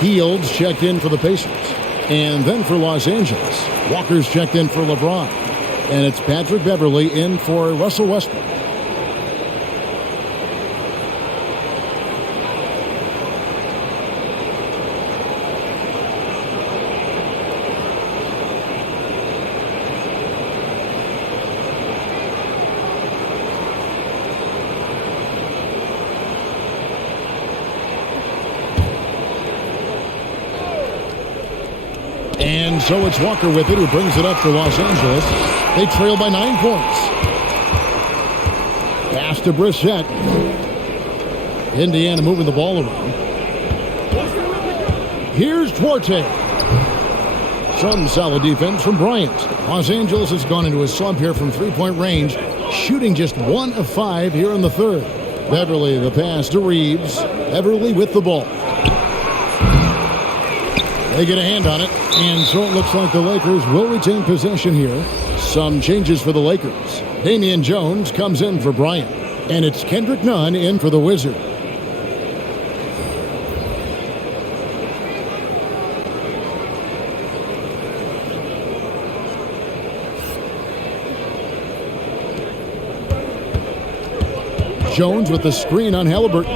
Fields checked in for the Pacers. And then for Los Angeles, Walker's checked in for LeBron. And it's Patrick Beverley in for Russell Westbrook. And so it's Walker with it, who brings it up for Los Angeles. They trail by 9 points. Pass to Brissett. Indiana moving the ball around. Here's Duarte. Some solid defense from Bryant. Los Angeles has gone into a slump here from three-point range, shooting just 1 of 5 here in the third. Beverley, the pass to Reeves. Beverley with the ball. They get a hand on it, and so it looks like the Lakers will retain possession here. Some changes for the Lakers. Damian Jones comes in for Bryant, and it's Kendrick Nunn in for the Wizard. Jones with the screen on Halliburton.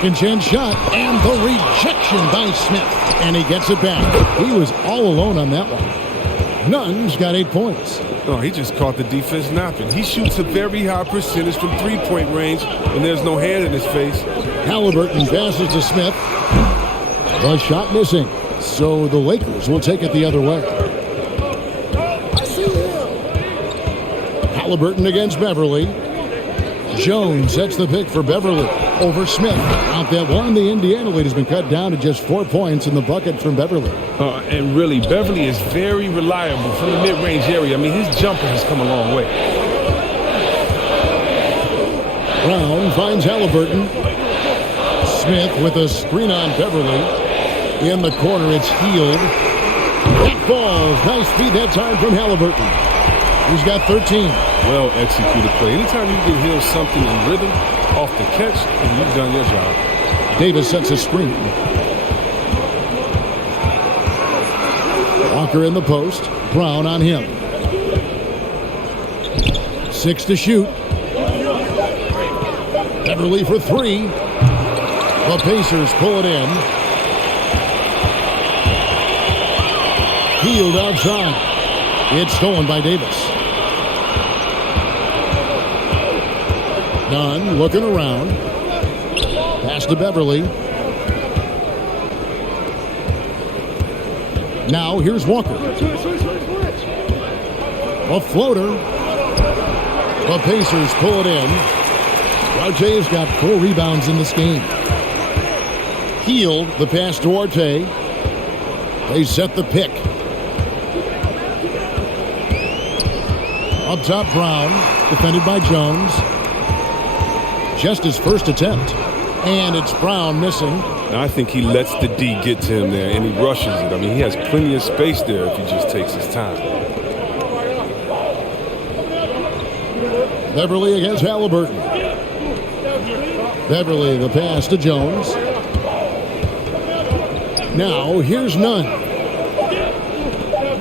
Second chance shot, and the rejection by Smith. And he gets it back. He was all alone on that one. Nunn's got 8 points. No, he just caught the defense napping. He shoots a very high percentage from three-point range when there's no hand in his face. Halliburton passes to Smith. The shot missing. So the Lakers will take it the other way. Halliburton against Beverly. Jones sets the pick for Beverly over Smith. Out that one, the Indiana lead has been cut down to just 4 points in the bucket from Beverly. And really, Beverly is very reliable from the mid-range area. I mean, his jumper has come a long way. Brown finds Halliburton. Smith with a screen on Beverly. In the corner, it's Healed. That falls. Nice feed that time from Halliburton. He's got 13. Well executed play. Anytime you can heal something in rhythm off the catch, and you've done your job. Davis sets a screen. Walker in the post. Brown on him. 6 to shoot. Beverly for 3. The Pacers pull it in. Healed outside. It's stolen by Davis. Dunn looking around. Pass to Beverly. Now here's Walker. A floater. The Pacers pull it in. Duarte's got 4 rebounds in this game. Healed the pass to Duarte. They set the pick. Up top, Brown, defended by Jones. Just his first attempt. And it's Brown missing. Now, I think he lets the D get to him there, and he rushes it. I mean, he has plenty of space there if he just takes his time. Beverly against Halliburton. Beverly, the pass to Jones. Now, here's Nunn.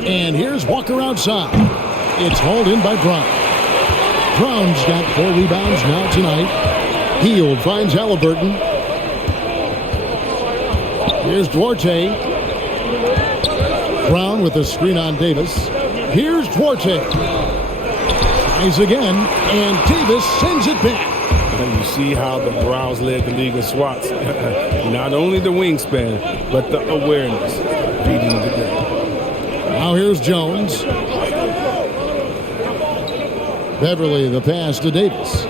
And here's Walker outside. It's hauled in by Brown. Brown's got 4 rebounds now tonight. Healed finds Halliburton. Here's Duarte. Brown with a screen on Davis. Here's Duarte. Tries again, and Davis sends it back. And you see how the Browns led the league in swats. Not only the wingspan, but the awareness. Beating the game. Now here's Jones. Beverly, the pass to Davis.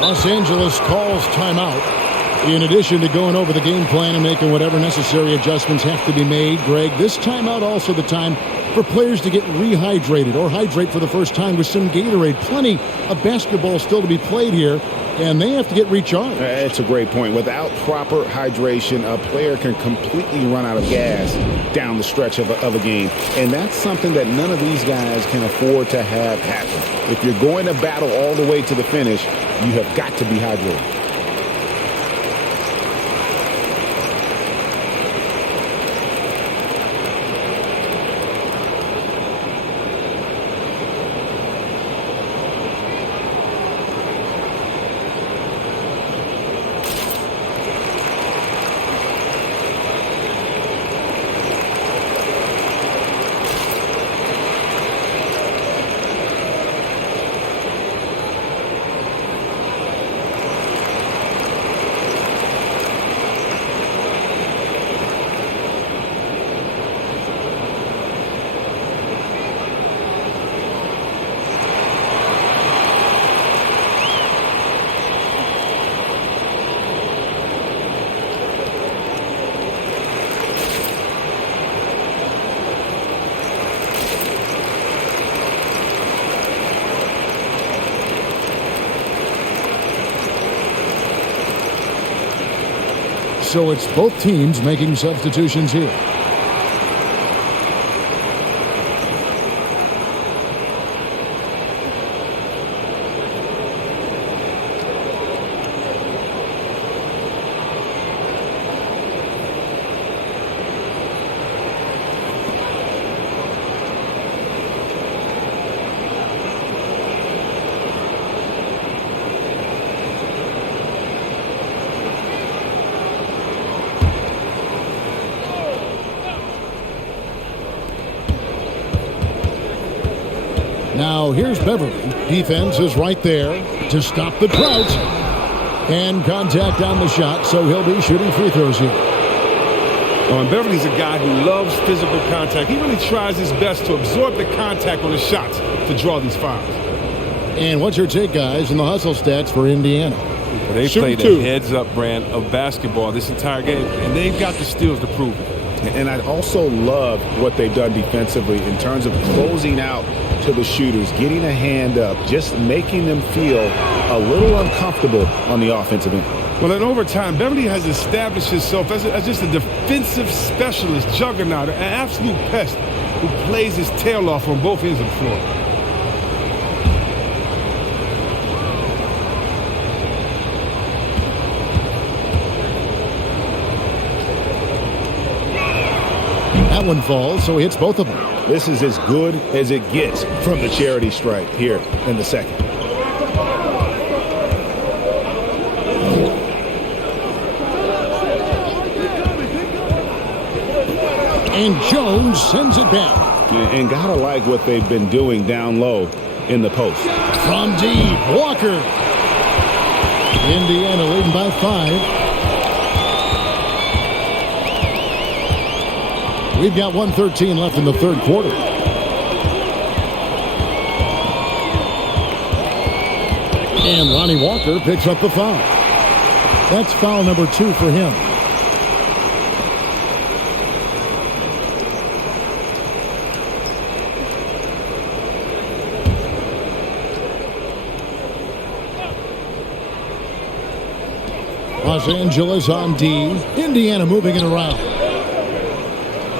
Los Angeles calls timeout. In addition to going over the game plan and making whatever necessary adjustments have to be made, Greg, this timeout also the time for players to get rehydrated or hydrate for the first time with some Gatorade. Plenty of basketball still to be played here, and they have to get recharged. That's a great point. Without proper hydration, a player can completely run out of gas down the stretch of a game. And that's something that none of these guys can afford to have happen. If you're going to battle all the way to the finish, you have got to be hydrated. So it's both teams making substitutions here. So here's Beverly. Defense is right there to stop the drought. And contact on the shot, so he'll be shooting free throws here. And Beverly's a guy who loves physical contact. He really tries his best to absorb the contact on the shots to draw these fouls. And what's your take, guys, in the hustle stats for Indiana? They played a heads-up brand of basketball this entire game, and they've got the steals to prove it. And I also love what they've done defensively in terms of closing out to the shooters, getting a hand up, just making them feel a little uncomfortable on the offensive end. Well, in overtime, Beverly has established himself as just a defensive specialist, juggernaut, an absolute pest who plays his tail off on both ends of the floor. That one falls, so he hits both of them. This is as good as it gets from the charity stripe here in the second. And Jones sends it back. And gotta like what they've been doing down low in the post. From deep, Walker. Indiana leading by 5. We've got 1:13 left in the third quarter. And Lonnie Walker picks up the foul. That's foul number 2 for him. Los Angeles on D. Indiana moving it around.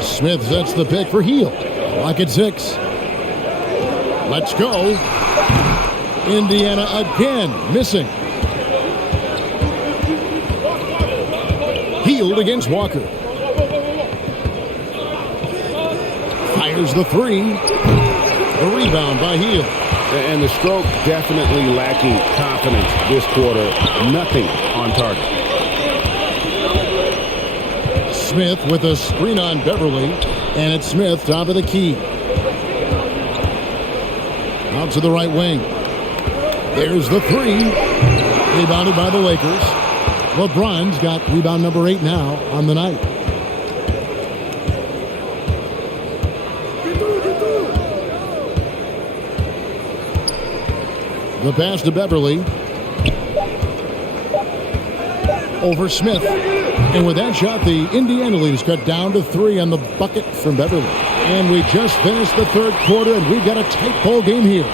Smith sets the pick for Heel. Clock at 6. Let's go. Indiana again missing. Healed against Walker. Fires the 3. The rebound by Heel. And the stroke definitely lacking confidence this quarter. Nothing on target. Smith with a screen on Beverly, and it's Smith top of the key. Out to the right wing. There's the 3. Rebounded by the Lakers. LeBron's got rebound number 8 now on the night. The pass to Beverly. Over Smith. And with that shot, the Indiana lead is cut down to 3 on the bucket from Beverly. And we just finished the third quarter, and we've got a tight ball game here.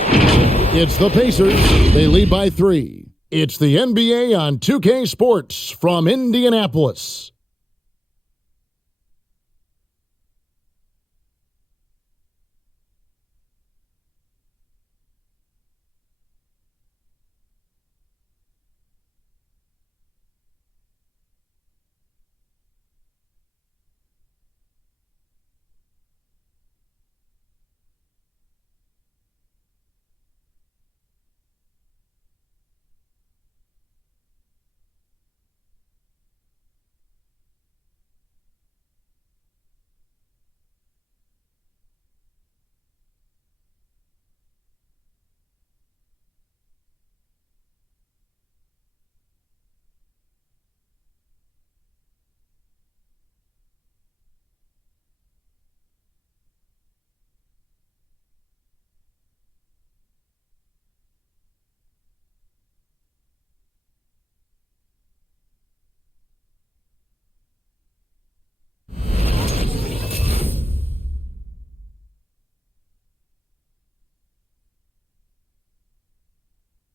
It's the Pacers. They lead by 3. It's the NBA on 2K Sports from Indianapolis.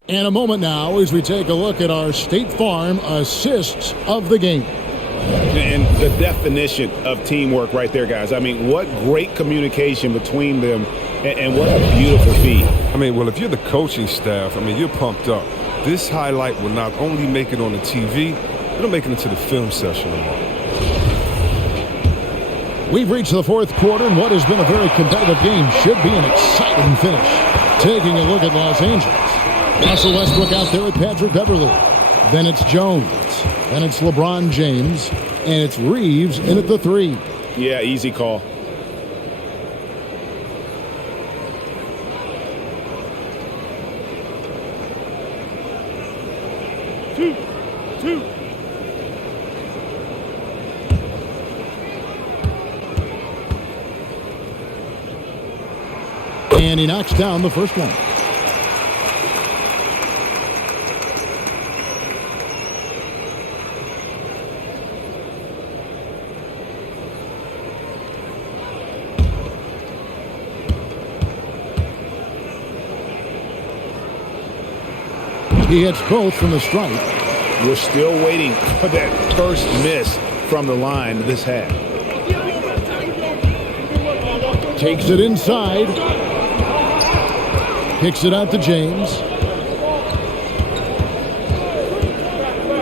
And a moment now as we take a look at our State Farm assists of the game. And the definition of teamwork right there, guys. I mean, what great communication between them, and what a beautiful feed. I mean, well, if you're the coaching staff, I mean, you're pumped up. This highlight will not only make it on the TV, it'll make it into the film session tomorrow. We've reached the fourth quarter, and what has been a very competitive game should be an exciting finish. Taking a look at Los Angeles. Russell Westbrook out there with Patrick Beverly. Then it's Jones. Then it's LeBron James. And it's Reeves in at the 3. Yeah, easy call. Two. And he knocks down the first one. He hits both from the stripe. We're still waiting for that first miss from the line this half. Takes it inside. Kicks it out to James.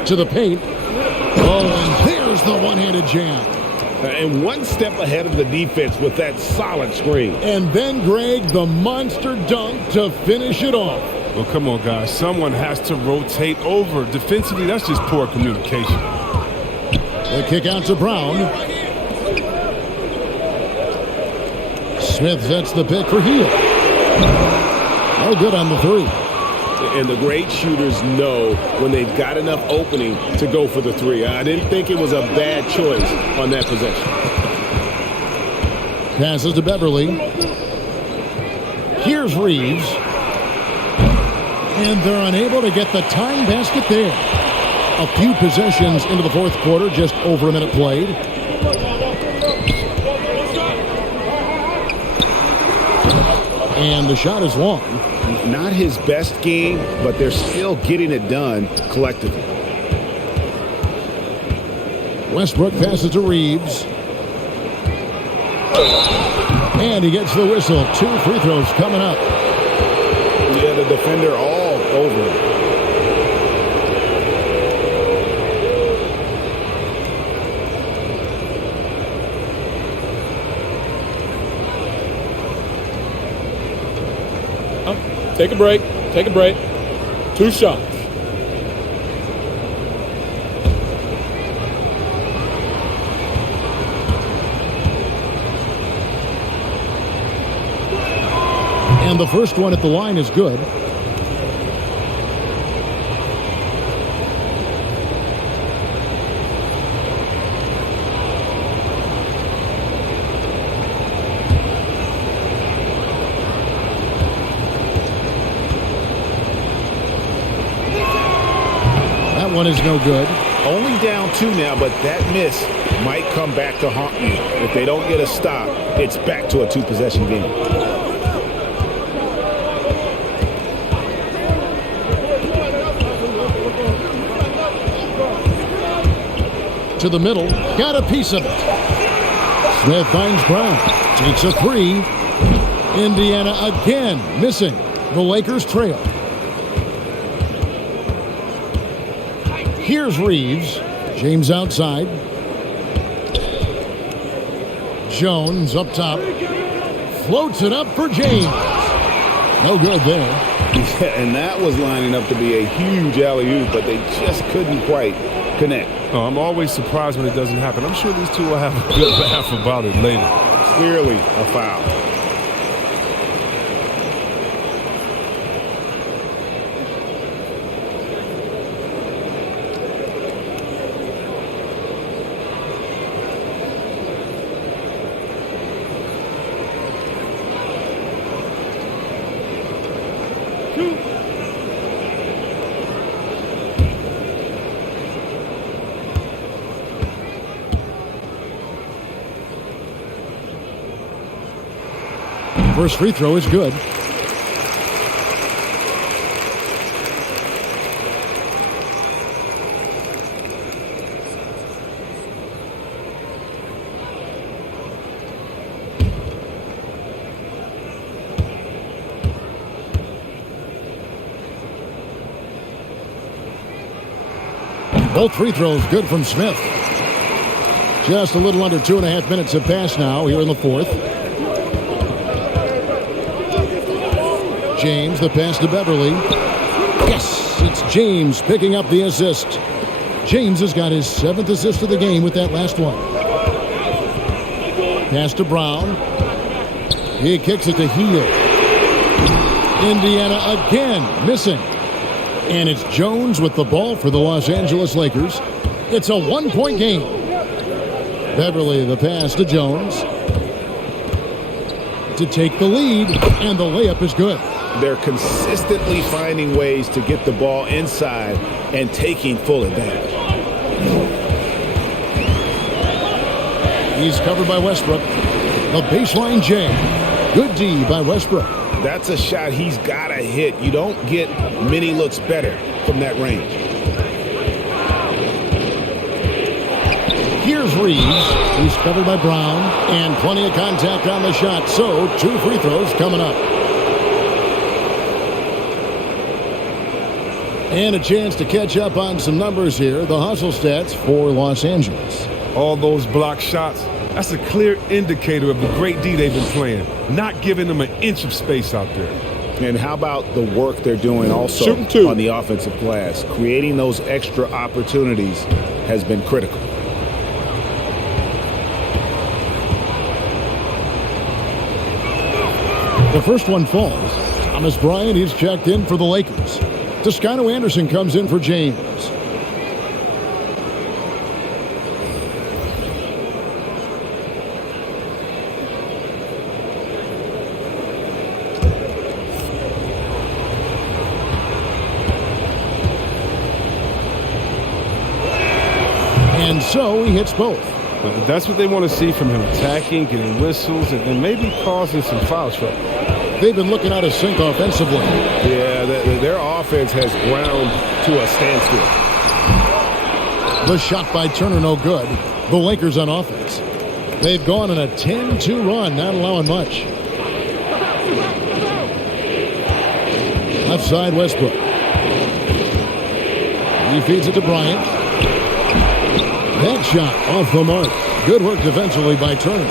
To the paint. Oh, and there's the one-handed jam. And one step ahead of the defense with that solid screen. And then, Greg, the monster dunk to finish it off. Well, come on, guys. Someone has to rotate over. Defensively, that's just poor communication. The kick out to Brown. Smith sets the pick for Hield. No good on the three. And the great shooters know when they've got enough opening to go for the three. I didn't think it was a bad choice on that possession. Passes to Beverly. Here's Reeves. And they're unable to get the tying basket there. A few possessions into the fourth quarter, just over a minute played. And the shot is long. Not his best game, but they're still getting it done collectively. Westbrook passes to Reeves. And he gets the whistle. 2 free throws coming up. Yeah, the defender all over him. Take a break. Take a break. 2 shots. And the first one at the line is good. That one is no good. Only down 2 now, but that miss might come back to haunt you. If they don't get a stop, it's back to a 2-possession game. To the middle, got a piece of it. Smith finds Brown, takes a 3. Indiana again missing. The Lakers trail. Here's Reeves. James outside. Jones up top. Floats it up for James. No good there. And that was lining up to be a huge alley-oop, but they just couldn't quite connect. Oh, I'm always surprised when it doesn't happen. I'm sure these two will have a good laugh about it later. Clearly a foul. First free throw is good. Both free throws good from Smith. Just a little under 2.5 minutes have passed now here in the fourth. James, the pass to Beverly. Yes, it's James picking up the assist. James has got his 7th assist of the game with that last one. Pass to Brown. He kicks it to Hield. Indiana again missing. And it's Jones with the ball for the Los Angeles Lakers. It's a 1-point game. Beverly the pass to Jones to take the lead, and the layup is good. They're consistently finding ways to get the ball inside and taking full advantage. He's covered by Westbrook. The baseline J. Good D by Westbrook. That's a shot he's got to hit. You don't get many looks better from that range. Here's Reeves. He's covered by Brown. And plenty of contact on the shot. So 2 free throws coming up. And a chance to catch up on some numbers here. The hustle stats for Los Angeles. All those block shots, that's a clear indicator of the great D they've been playing. Not giving them an inch of space out there. And how about the work they're doing also on the offensive glass? Creating those extra opportunities has been critical. The first one falls. Thomas Bryant, he's checked in for the Lakers. Toscano Anderson comes in for James. And so he hits both. That's what they want to see from him, attacking, getting whistles, and maybe causing some foul trouble. They've been looking out of sync offensively. Yeah, their offense has ground to a standstill. The shot by Turner, no good. The Lakers on offense. They've gone on a 10-2 run, not allowing much. Left side, Westbrook. He feeds it to Bryant. That shot off the mark. Good work defensively by Turner.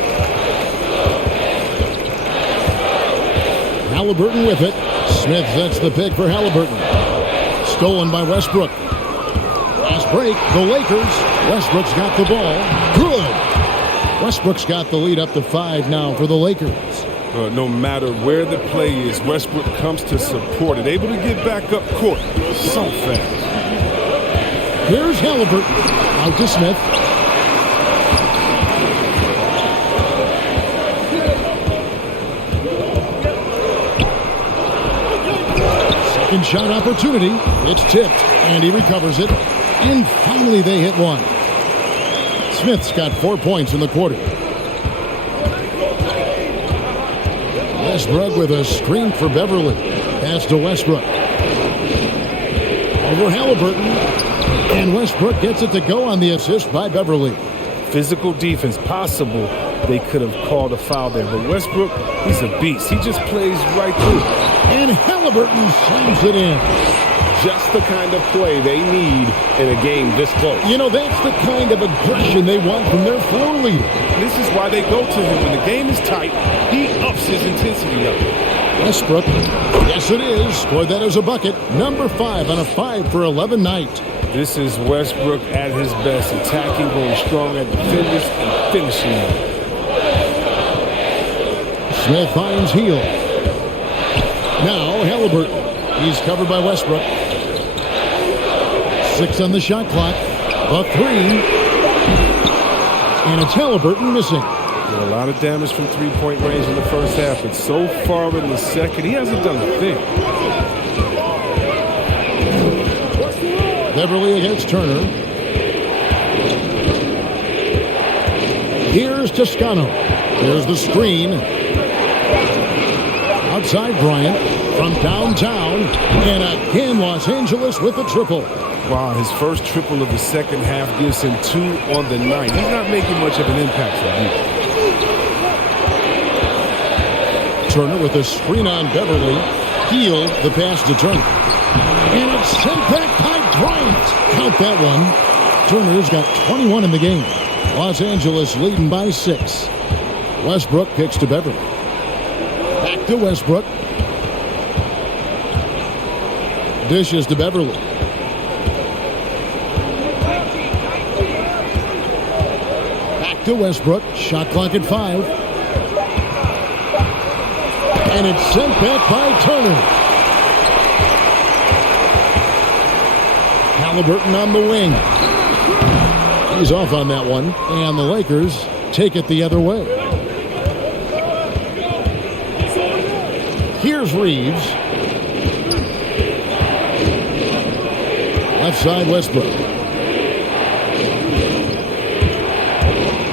Halliburton with it. Smith sets the pick for Halliburton. Stolen by Westbrook. Fast break. The Lakers. Westbrook's got the ball. Good. Westbrook's got the lead up to 5 now for the Lakers. No matter where the play is, Westbrook comes to support it. Able to get back up court so fast. Here's Halliburton. Out to Smith. Second shot opportunity. It's tipped, and he recovers it. And finally they hit one. Smith's got 4 points in the quarter. Westbrook with a screen for Beverly. Pass to Westbrook. Over Halliburton. And Westbrook gets it to go on the assist by Beverly. Physical defense possible. They could have called a foul there. But Westbrook, he's a beast. He just plays right through. And Halliburton slams it in. Just the kind of play they need in a game this close. You know, that's the kind of aggression they want from their floor leader. This is why they go to him. When the game is tight, he ups his intensity up. Westbrook, yes it is, scored that as a bucket. Number 5 on a 5-for-11 night. This is Westbrook at his best, attacking, going strong at defenders, and finishing them. Smith finds Heel. Now Halliburton. He's covered by Westbrook. 6 on the shot clock. A 3. And it's Halliburton missing. A lot of damage from three-point range in the first half, but so far in the second, he hasn't done a thing. Beverly against Turner. Here's Toscano. There's the screen. Outside Bryant from downtown. And again, Los Angeles with the triple. Wow, his first triple of the second half gives him 2 on the night. He's not making much of an impact for you. Turner with a screen on Beverly. Heel the pass to Turner. And it's sent back by Bryant. Count that one. Turner's got 21 in the game. Los Angeles leading by 6. Westbrook kicks to Beverly. Back to Westbrook. Dishes to Beverly. Back to Westbrook. Shot clock at 5. And it's sent back by Turner. Halliburton on the wing. He's off on that one, and the Lakers take it the other way. Here's Reeves. Left side, Westbrook.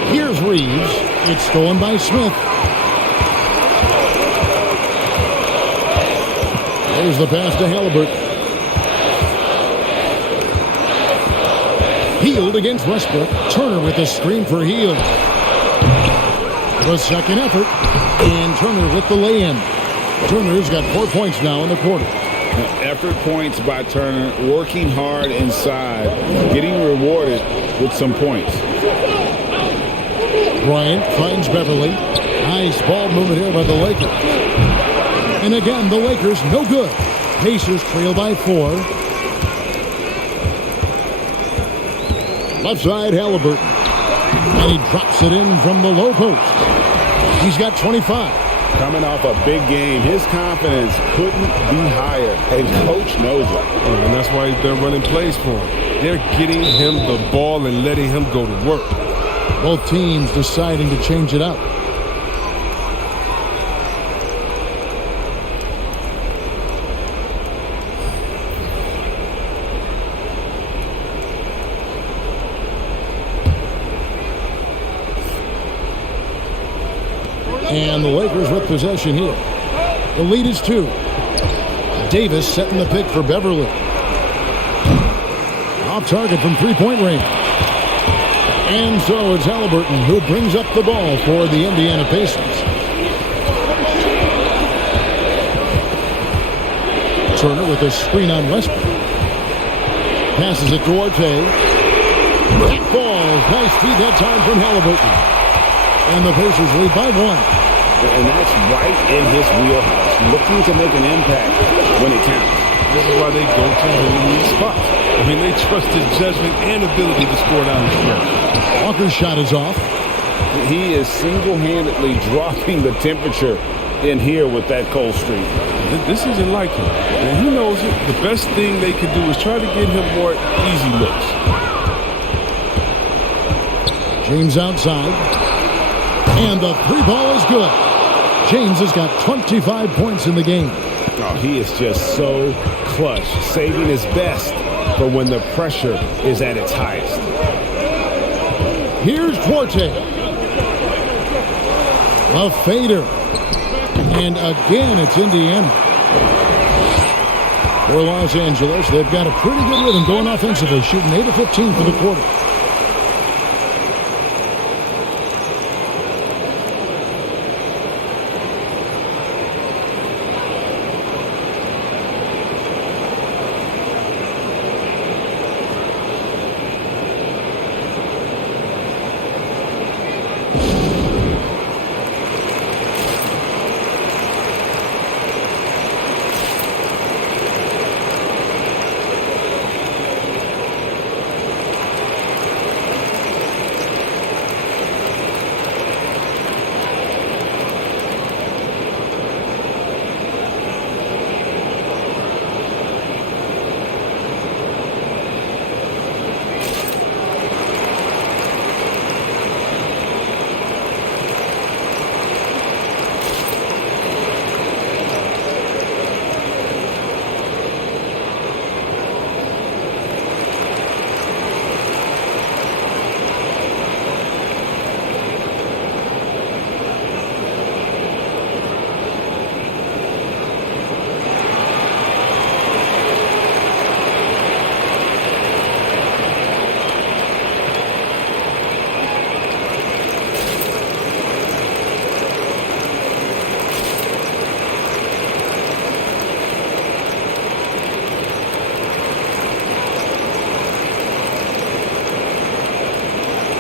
Here's Reeves. It's stolen by Smith. There's the pass to Halliburton. Hield against Westbrook. Turner with a screen for Hield. The second effort. And Turner with the lay-in. Turner's got 4 points now in the quarter. Effort points by Turner, working hard inside, getting rewarded with some points. Bryant finds Beverly. Nice ball movement here by the Lakers. And again, the Lakers no good. Pacers trail by 4. Left side, Halliburton. And he drops it in from the low post. He's got 25. Coming off a big game, his confidence couldn't be higher, and coach knows it. And that's why they're running plays for him. They're getting him the ball and letting him go to work. Both teams deciding to change it up. And the Lakers with possession here. The lead is 2. Davis setting the pick for Beverly. Off target from three-point range. And so it's Halliburton who brings up the ball for the Indiana Pacers. Turner with a screen on Westbrook. Passes it to Duarte. That falls. Nice feed that time from Halliburton. And the Pacers lead by 1. And that's right in his wheelhouse, looking to make an impact when it counts. This is why they go to him in these spots. I mean, they trust his judgment and ability to score down the stretch. Walker's shot is off. He is single-handedly dropping the temperature in here with that cold streak. This isn't like him. And he knows it. The best thing they can do is try to get him more easy looks. James outside. And the three ball is good. James has got 25 points in the game. Oh, he is just so clutch, saving his best for when the pressure is at its highest. Here's Duarte. A fader. And again, it's Indiana. For Los Angeles, they've got a pretty good rhythm going offensively, shooting 8 of 15 for the quarter.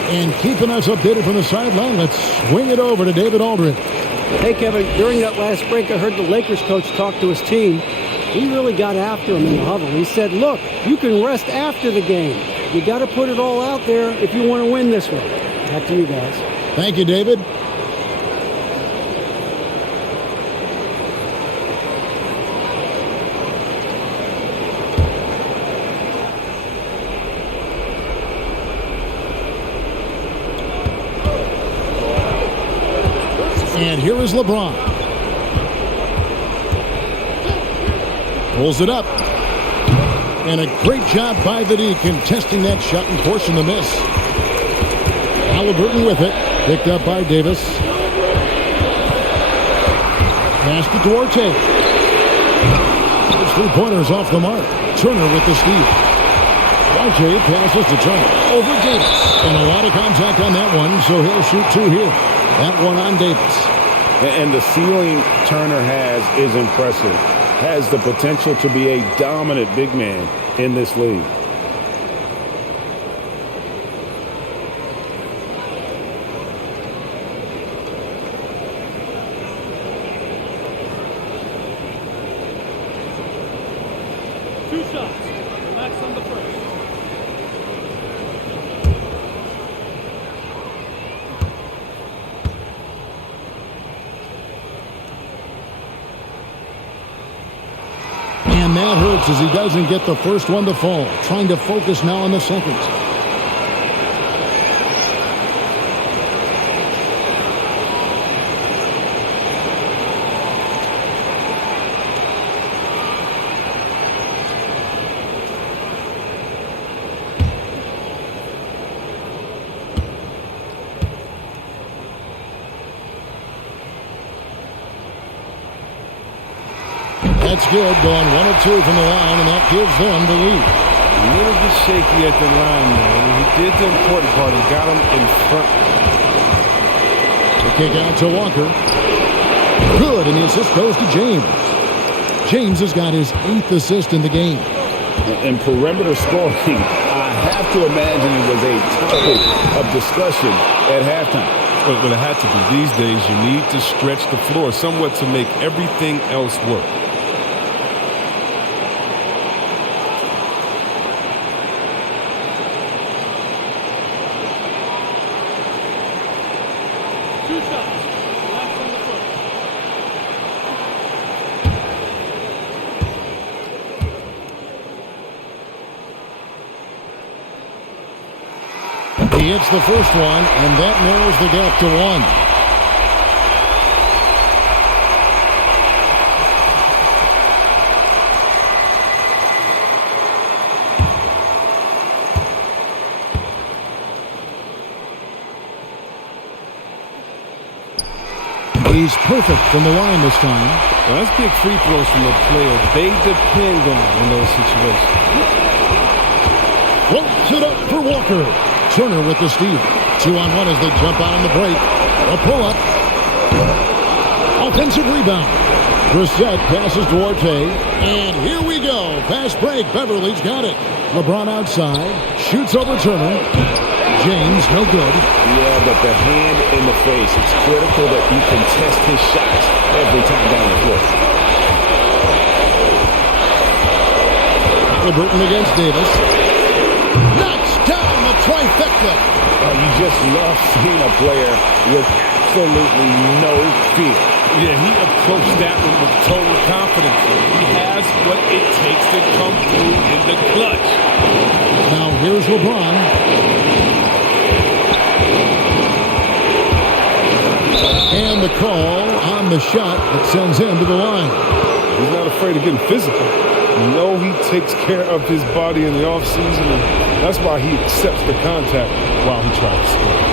And keeping us updated from the sideline, let's swing it over to David Aldridge. Hey, Kevin, during that last break, I heard the Lakers coach talk to his team. He really got after him in the huddle. He said, look, you can rest after the game. You got to put it all out there if you want to win this one. Back to you guys. Thank you, David. And here is LeBron. Pulls it up. And a great job by the D contesting that shot and forcing the miss. Halliburton with it. Picked up by Davis. Pass to Duarte. Those three-pointers off the mark. Turner with the steal. Duarte passes to Turner. Over Davis. And a lot of contact on that one, so he'll shoot two here. That one on Davis. And the ceiling Turner has is impressive. Has the potential to be a dominant big man in this league. Two shots. Relax on the first. And that hurts as he doesn't get the first one to fall. Trying to focus now on the second. That's good, going 1 of 2 from the line, and that gives them the lead. A little bit shaky at the line there. He did the important part. He got him in front. The kick out to Walker. Good, and the assist goes to James. James has got his 8th assist in the game. And perimeter scoring, I have to imagine it was a topic of discussion at halftime. But it had to be. These days, you need to stretch the floor somewhat to make everything else work. Two shots. Relax on the first. He hits the first one, and that narrows the gap to 1. He's perfect from the line this time. Well, that's big free throws from a player they depend on in those situations. Floats it up for Walker. Turner with the steal. 2-on-1 as they jump out on the break. A pull-up. Offensive rebound. Brissett passes Duarte. And here we go. Fast break. Beverly's got it. LeBron outside. Shoots over Turner. James, no good. Yeah, but the hand in the face. It's critical that you contest his shots every time down the floor. Halliburton against Davis. Knocks down the trifecta. You just love seeing a player with absolutely no fear. Yeah, he approached that one with total confidence. He has what it takes to come through in the clutch. Now here's LeBron. And the call on the shot that sends him to the line. He's not afraid of getting physical. You know he takes care of his body in the offseason, and that's why he accepts the contact while he tries to score.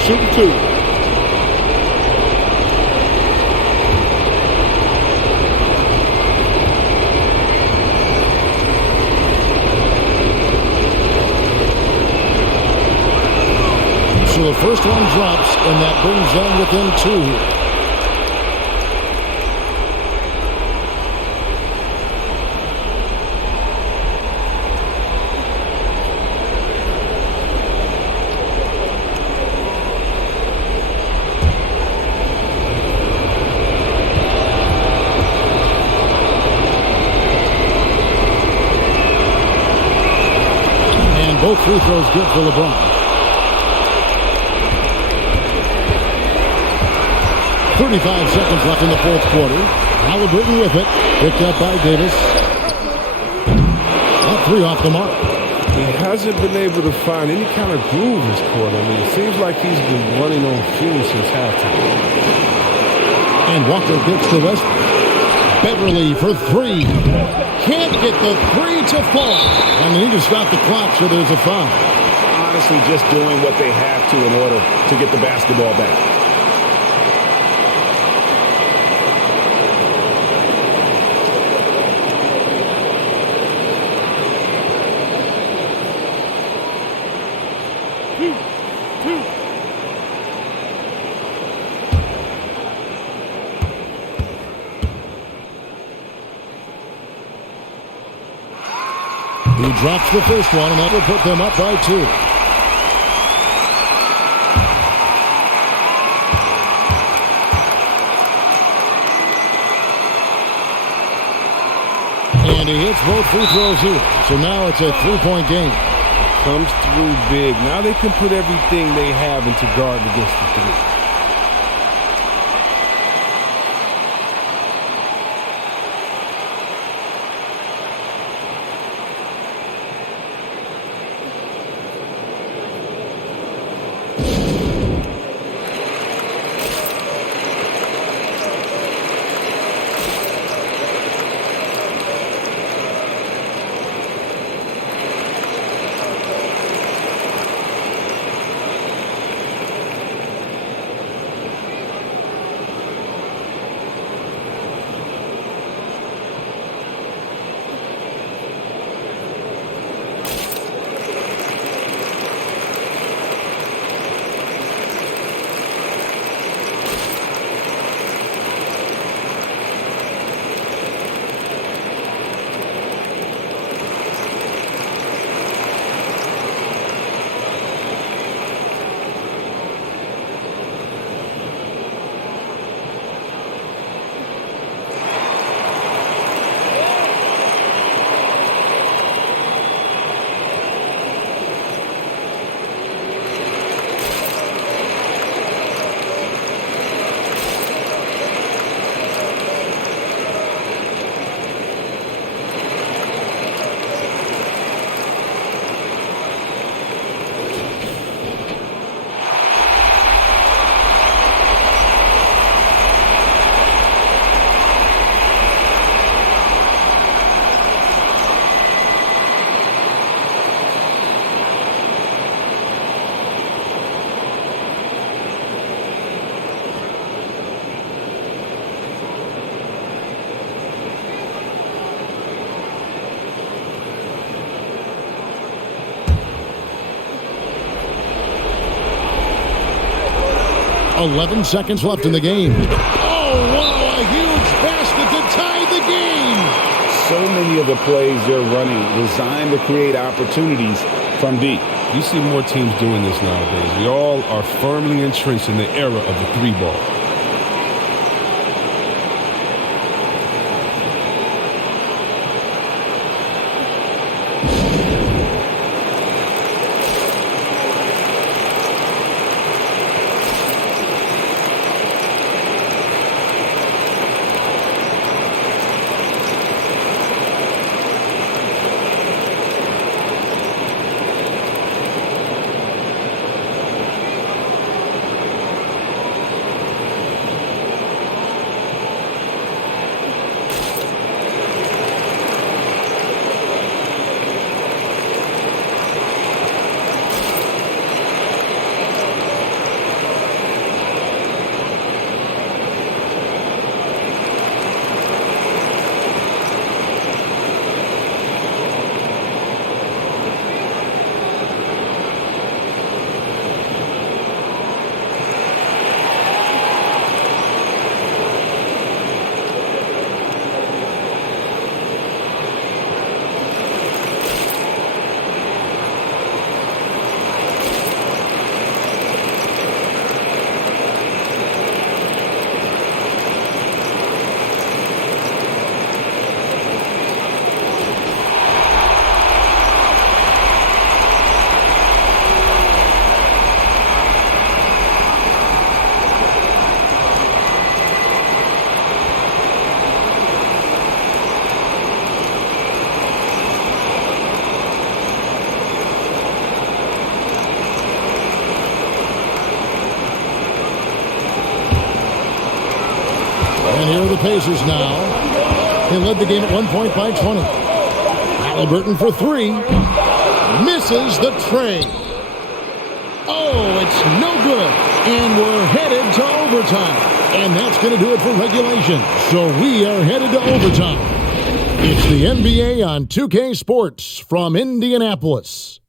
Shoot two. So the first one drops, and that brings them within 2 here. And both free throws good for LeBron. 35 seconds left in the fourth quarter. Halliburton with it. Picked up by Davis. That 3 off the mark. He hasn't been able to find any kind of groove this quarter. I mean, it seems like he's been running on fumes since halftime. And Walker gets to Westbrook. Beverly for three. Can't get the three to fall. And they need to stop the clock, so there's a foul. Honestly, just doing what they have to in order to get the basketball back. He drops the first one, and that will put them up by 2. And he hits both free throws here. So now it's a 3-point game. Comes through big. Now they can put everything they have into guard against the three. .11 seconds left in the game. Oh, wow, a huge basket to tie the game. So many of the plays they're running designed to create opportunities from deep. You see more teams doing this nowadays. We all are firmly entrenched in the era of the three ball. And here are the Pacers now. They led the game at one point by 20. Halliburton for three. Misses the tray. Oh, it's no good. And we're headed to overtime. And that's going to do it for regulation. So we are headed to overtime. It's the NBA on 2K Sports from Indianapolis.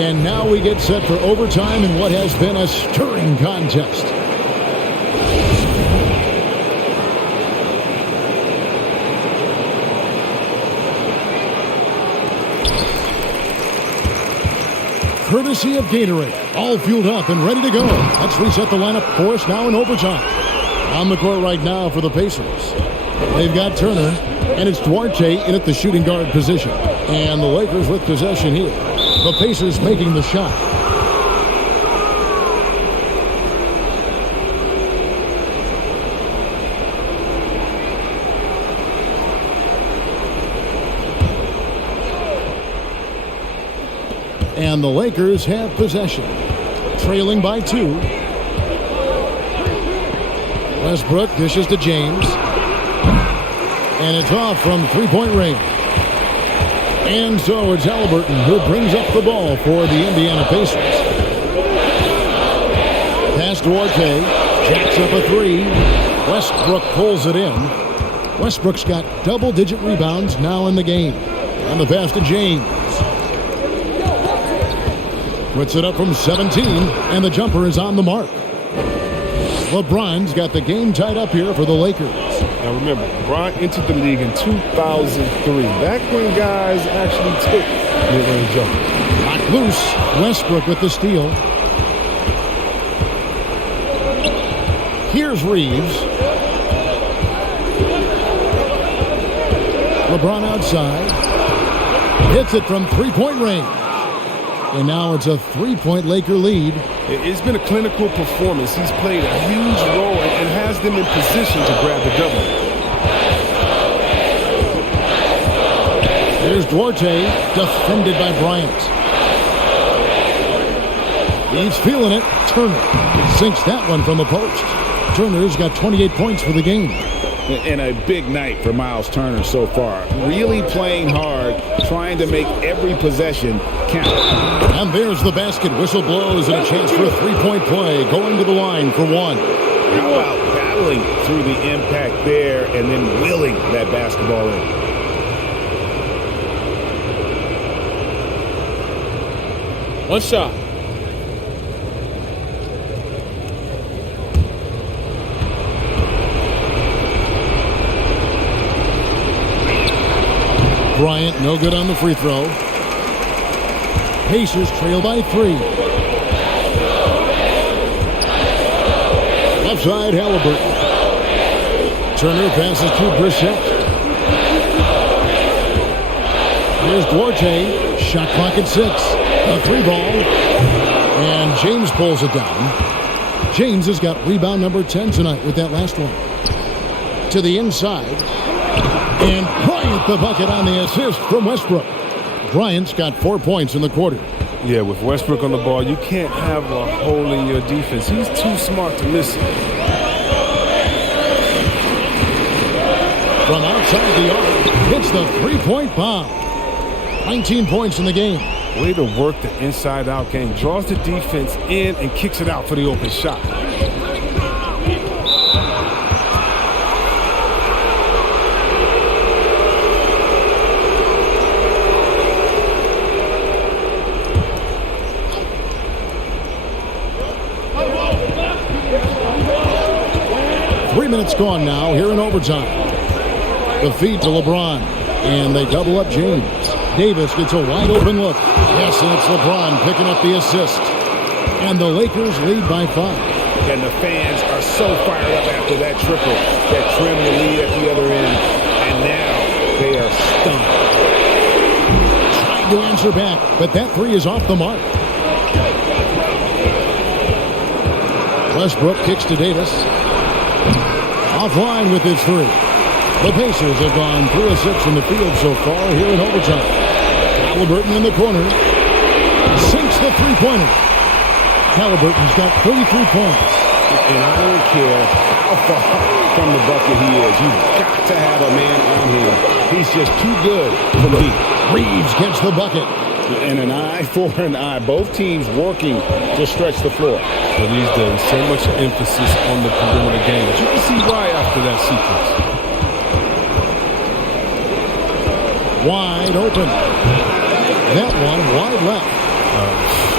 And now we get set for overtime in what has been a stirring contest. Courtesy of Gatorade, all fueled up and ready to go. Let's reset the lineup for us now in overtime. On the court right now for the Pacers. They've got Turner, and it's Duarte in at the shooting guard position. And the Lakers with possession here. The Pacers making the shot. And the Lakers have possession. Trailing by 2. Westbrook dishes to James. And it's off from three-point range. And so it's Halliburton who brings up the ball for the Indiana Pacers. Pass Duarte. Jacks up a three. Westbrook pulls it in. Westbrook's got double-digit rebounds now in the game. And the pass to James. Puts it up from 17, and the jumper is on the mark. LeBron's got the game tied up here for the Lakers. Now remember, LeBron entered the league in 2003. Back when guys actually took mid-range jumpers. Locked loose. Westbrook with the steal. Here's Reeves. LeBron outside. Hits it from three-point range. And now it's a three-point Laker lead. It's been a clinical performance. He's played a huge role and has them in position to grab the W. There's Duarte, defended by Bryant. He's feeling it. Turner sinks that one from the post. Turner's got 28 points for the game. And a big night for Miles Turner so far. Really playing hard, trying to make every possession count. And there's the basket. Whistle blows and a chance for a three-point play. Going to the line for one. How about battling through the impact there and then willing that basketball in? One shot. Bryant, no good on the free throw. Pacers trail by 3. Left side, Halliburton. Turner passes to Brissett. Here's Duarte. Shot clock at 6. A 3 ball. And James pulls it down. James has got rebound number 10 tonight with that last one. To the inside. And Bryant the bucket on the assist from Westbrook. Bryant's got 4 points in the quarter. Yeah, with Westbrook on the ball, you can't have a hole in your defense. He's too smart to miss it. From outside the arc, hits the three-point bomb. 19 points in the game. Way to work the inside-out game. Draws the defense in and kicks it out for the open shot. Minutes gone now here in overtime. The feed to LeBron, and they double up James. Davis gets a wide open look. Yes, and it's LeBron picking up the assist. And the Lakers lead by 5. And the fans are so fired up after that triple that trimmed the lead at the other end. And now they are stunned. Trying to answer back, but that three is off the mark. Westbrook kicks to Davis. Offline with his three. The Pacers have gone 3 of 6 from the field so far here in overtime. Halliburton in the corner. Sinks the three-pointer. Halliburton's got 33 points. And I don't care how far from the bucket he is. You've got to have a man on him. He's just too good for me. Reeves gets the bucket. And an eye for an eye. Both teams working to stretch the floor. But he's done so much emphasis on the perimeter game. But you can see why after that sequence. Wide open. That one wide left.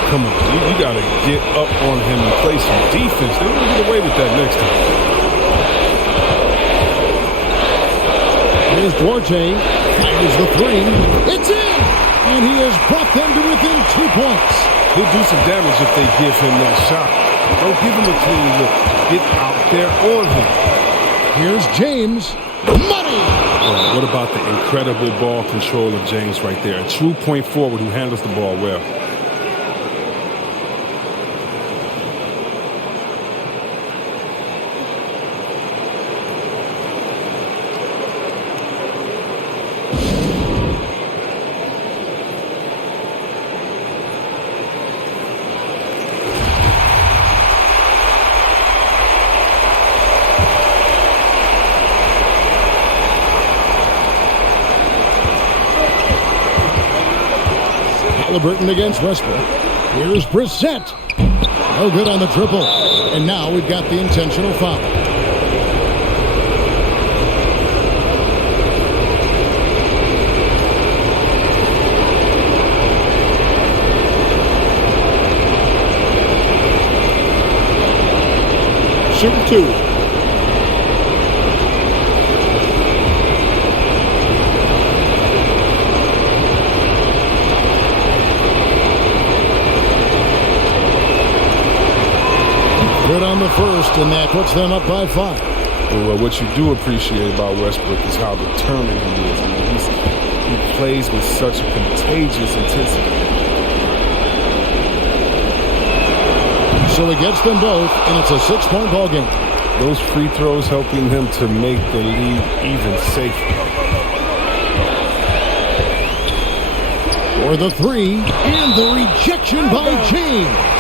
Come on, you got to get up on him and play some defense. They won't get away with that next time. Here's Duarte. Fires the three. It's in! And he has brought them to within 2 points. He'll do some damage if they give him that shot. Don't give him a clean look. Get out there on him. Here's James. Money! What about the incredible ball control of James right there? A true point forward who handles the ball well. Halliburton against Westbrook. Here's Brissett. No good on the triple. And now we've got the intentional foul. Shoot 2. Good on the first, and that puts them up by 5. Well, what you do appreciate about Westbrook is how determined he is. I mean, he plays with such a contagious intensity. So he gets them both, and it's a 6-point ball game. Those free throws helping him to make the lead even safer. For the three, and the rejection by James.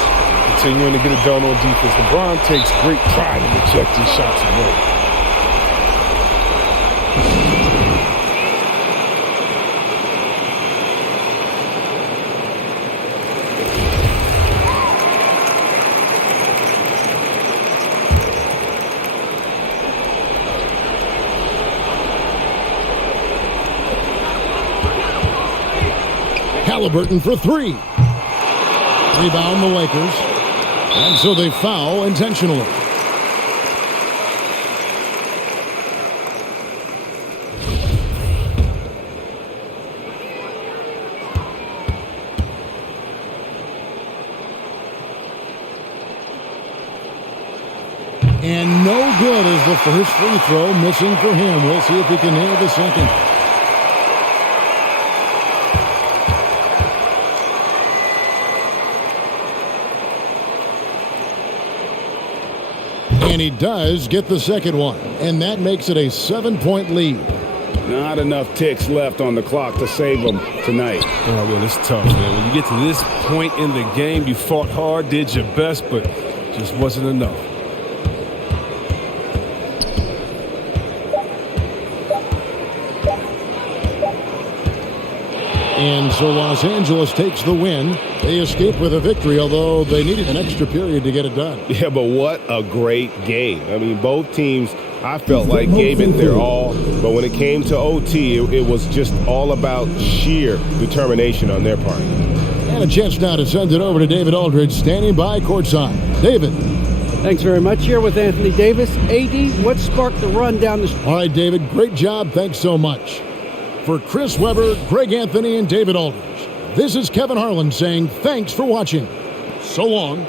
Continuing to get it done on defense. LeBron takes great pride in rejecting shots and roll. Halliburton for 3. Rebound the Lakers. And so they foul intentionally. And no good is the first free throw, missing for him. We'll see if he can nail the second. And he does get the second one. And that makes it a 7-point lead. Not enough ticks left on the clock to save them tonight. Oh, well, it's tough, man. When you get to this point in the game, you fought hard, did your best, but just wasn't enough. And so Los Angeles takes the win. They escape with a victory, although they needed an extra period to get it done. Yeah, but what a great game. I mean, both teams, I felt like, gave it their all. But when it came to OT, it was just all about sheer determination on their part. And a chance now to send it over to David Aldridge, standing by courtside. David. Thanks very much. Here with Anthony Davis. AD, what sparked the run down the... All right, David, great job. Thanks so much. For Chris Webber, Greg Anthony, and David Aldridge, this is Kevin Harlan saying thanks for watching. So long.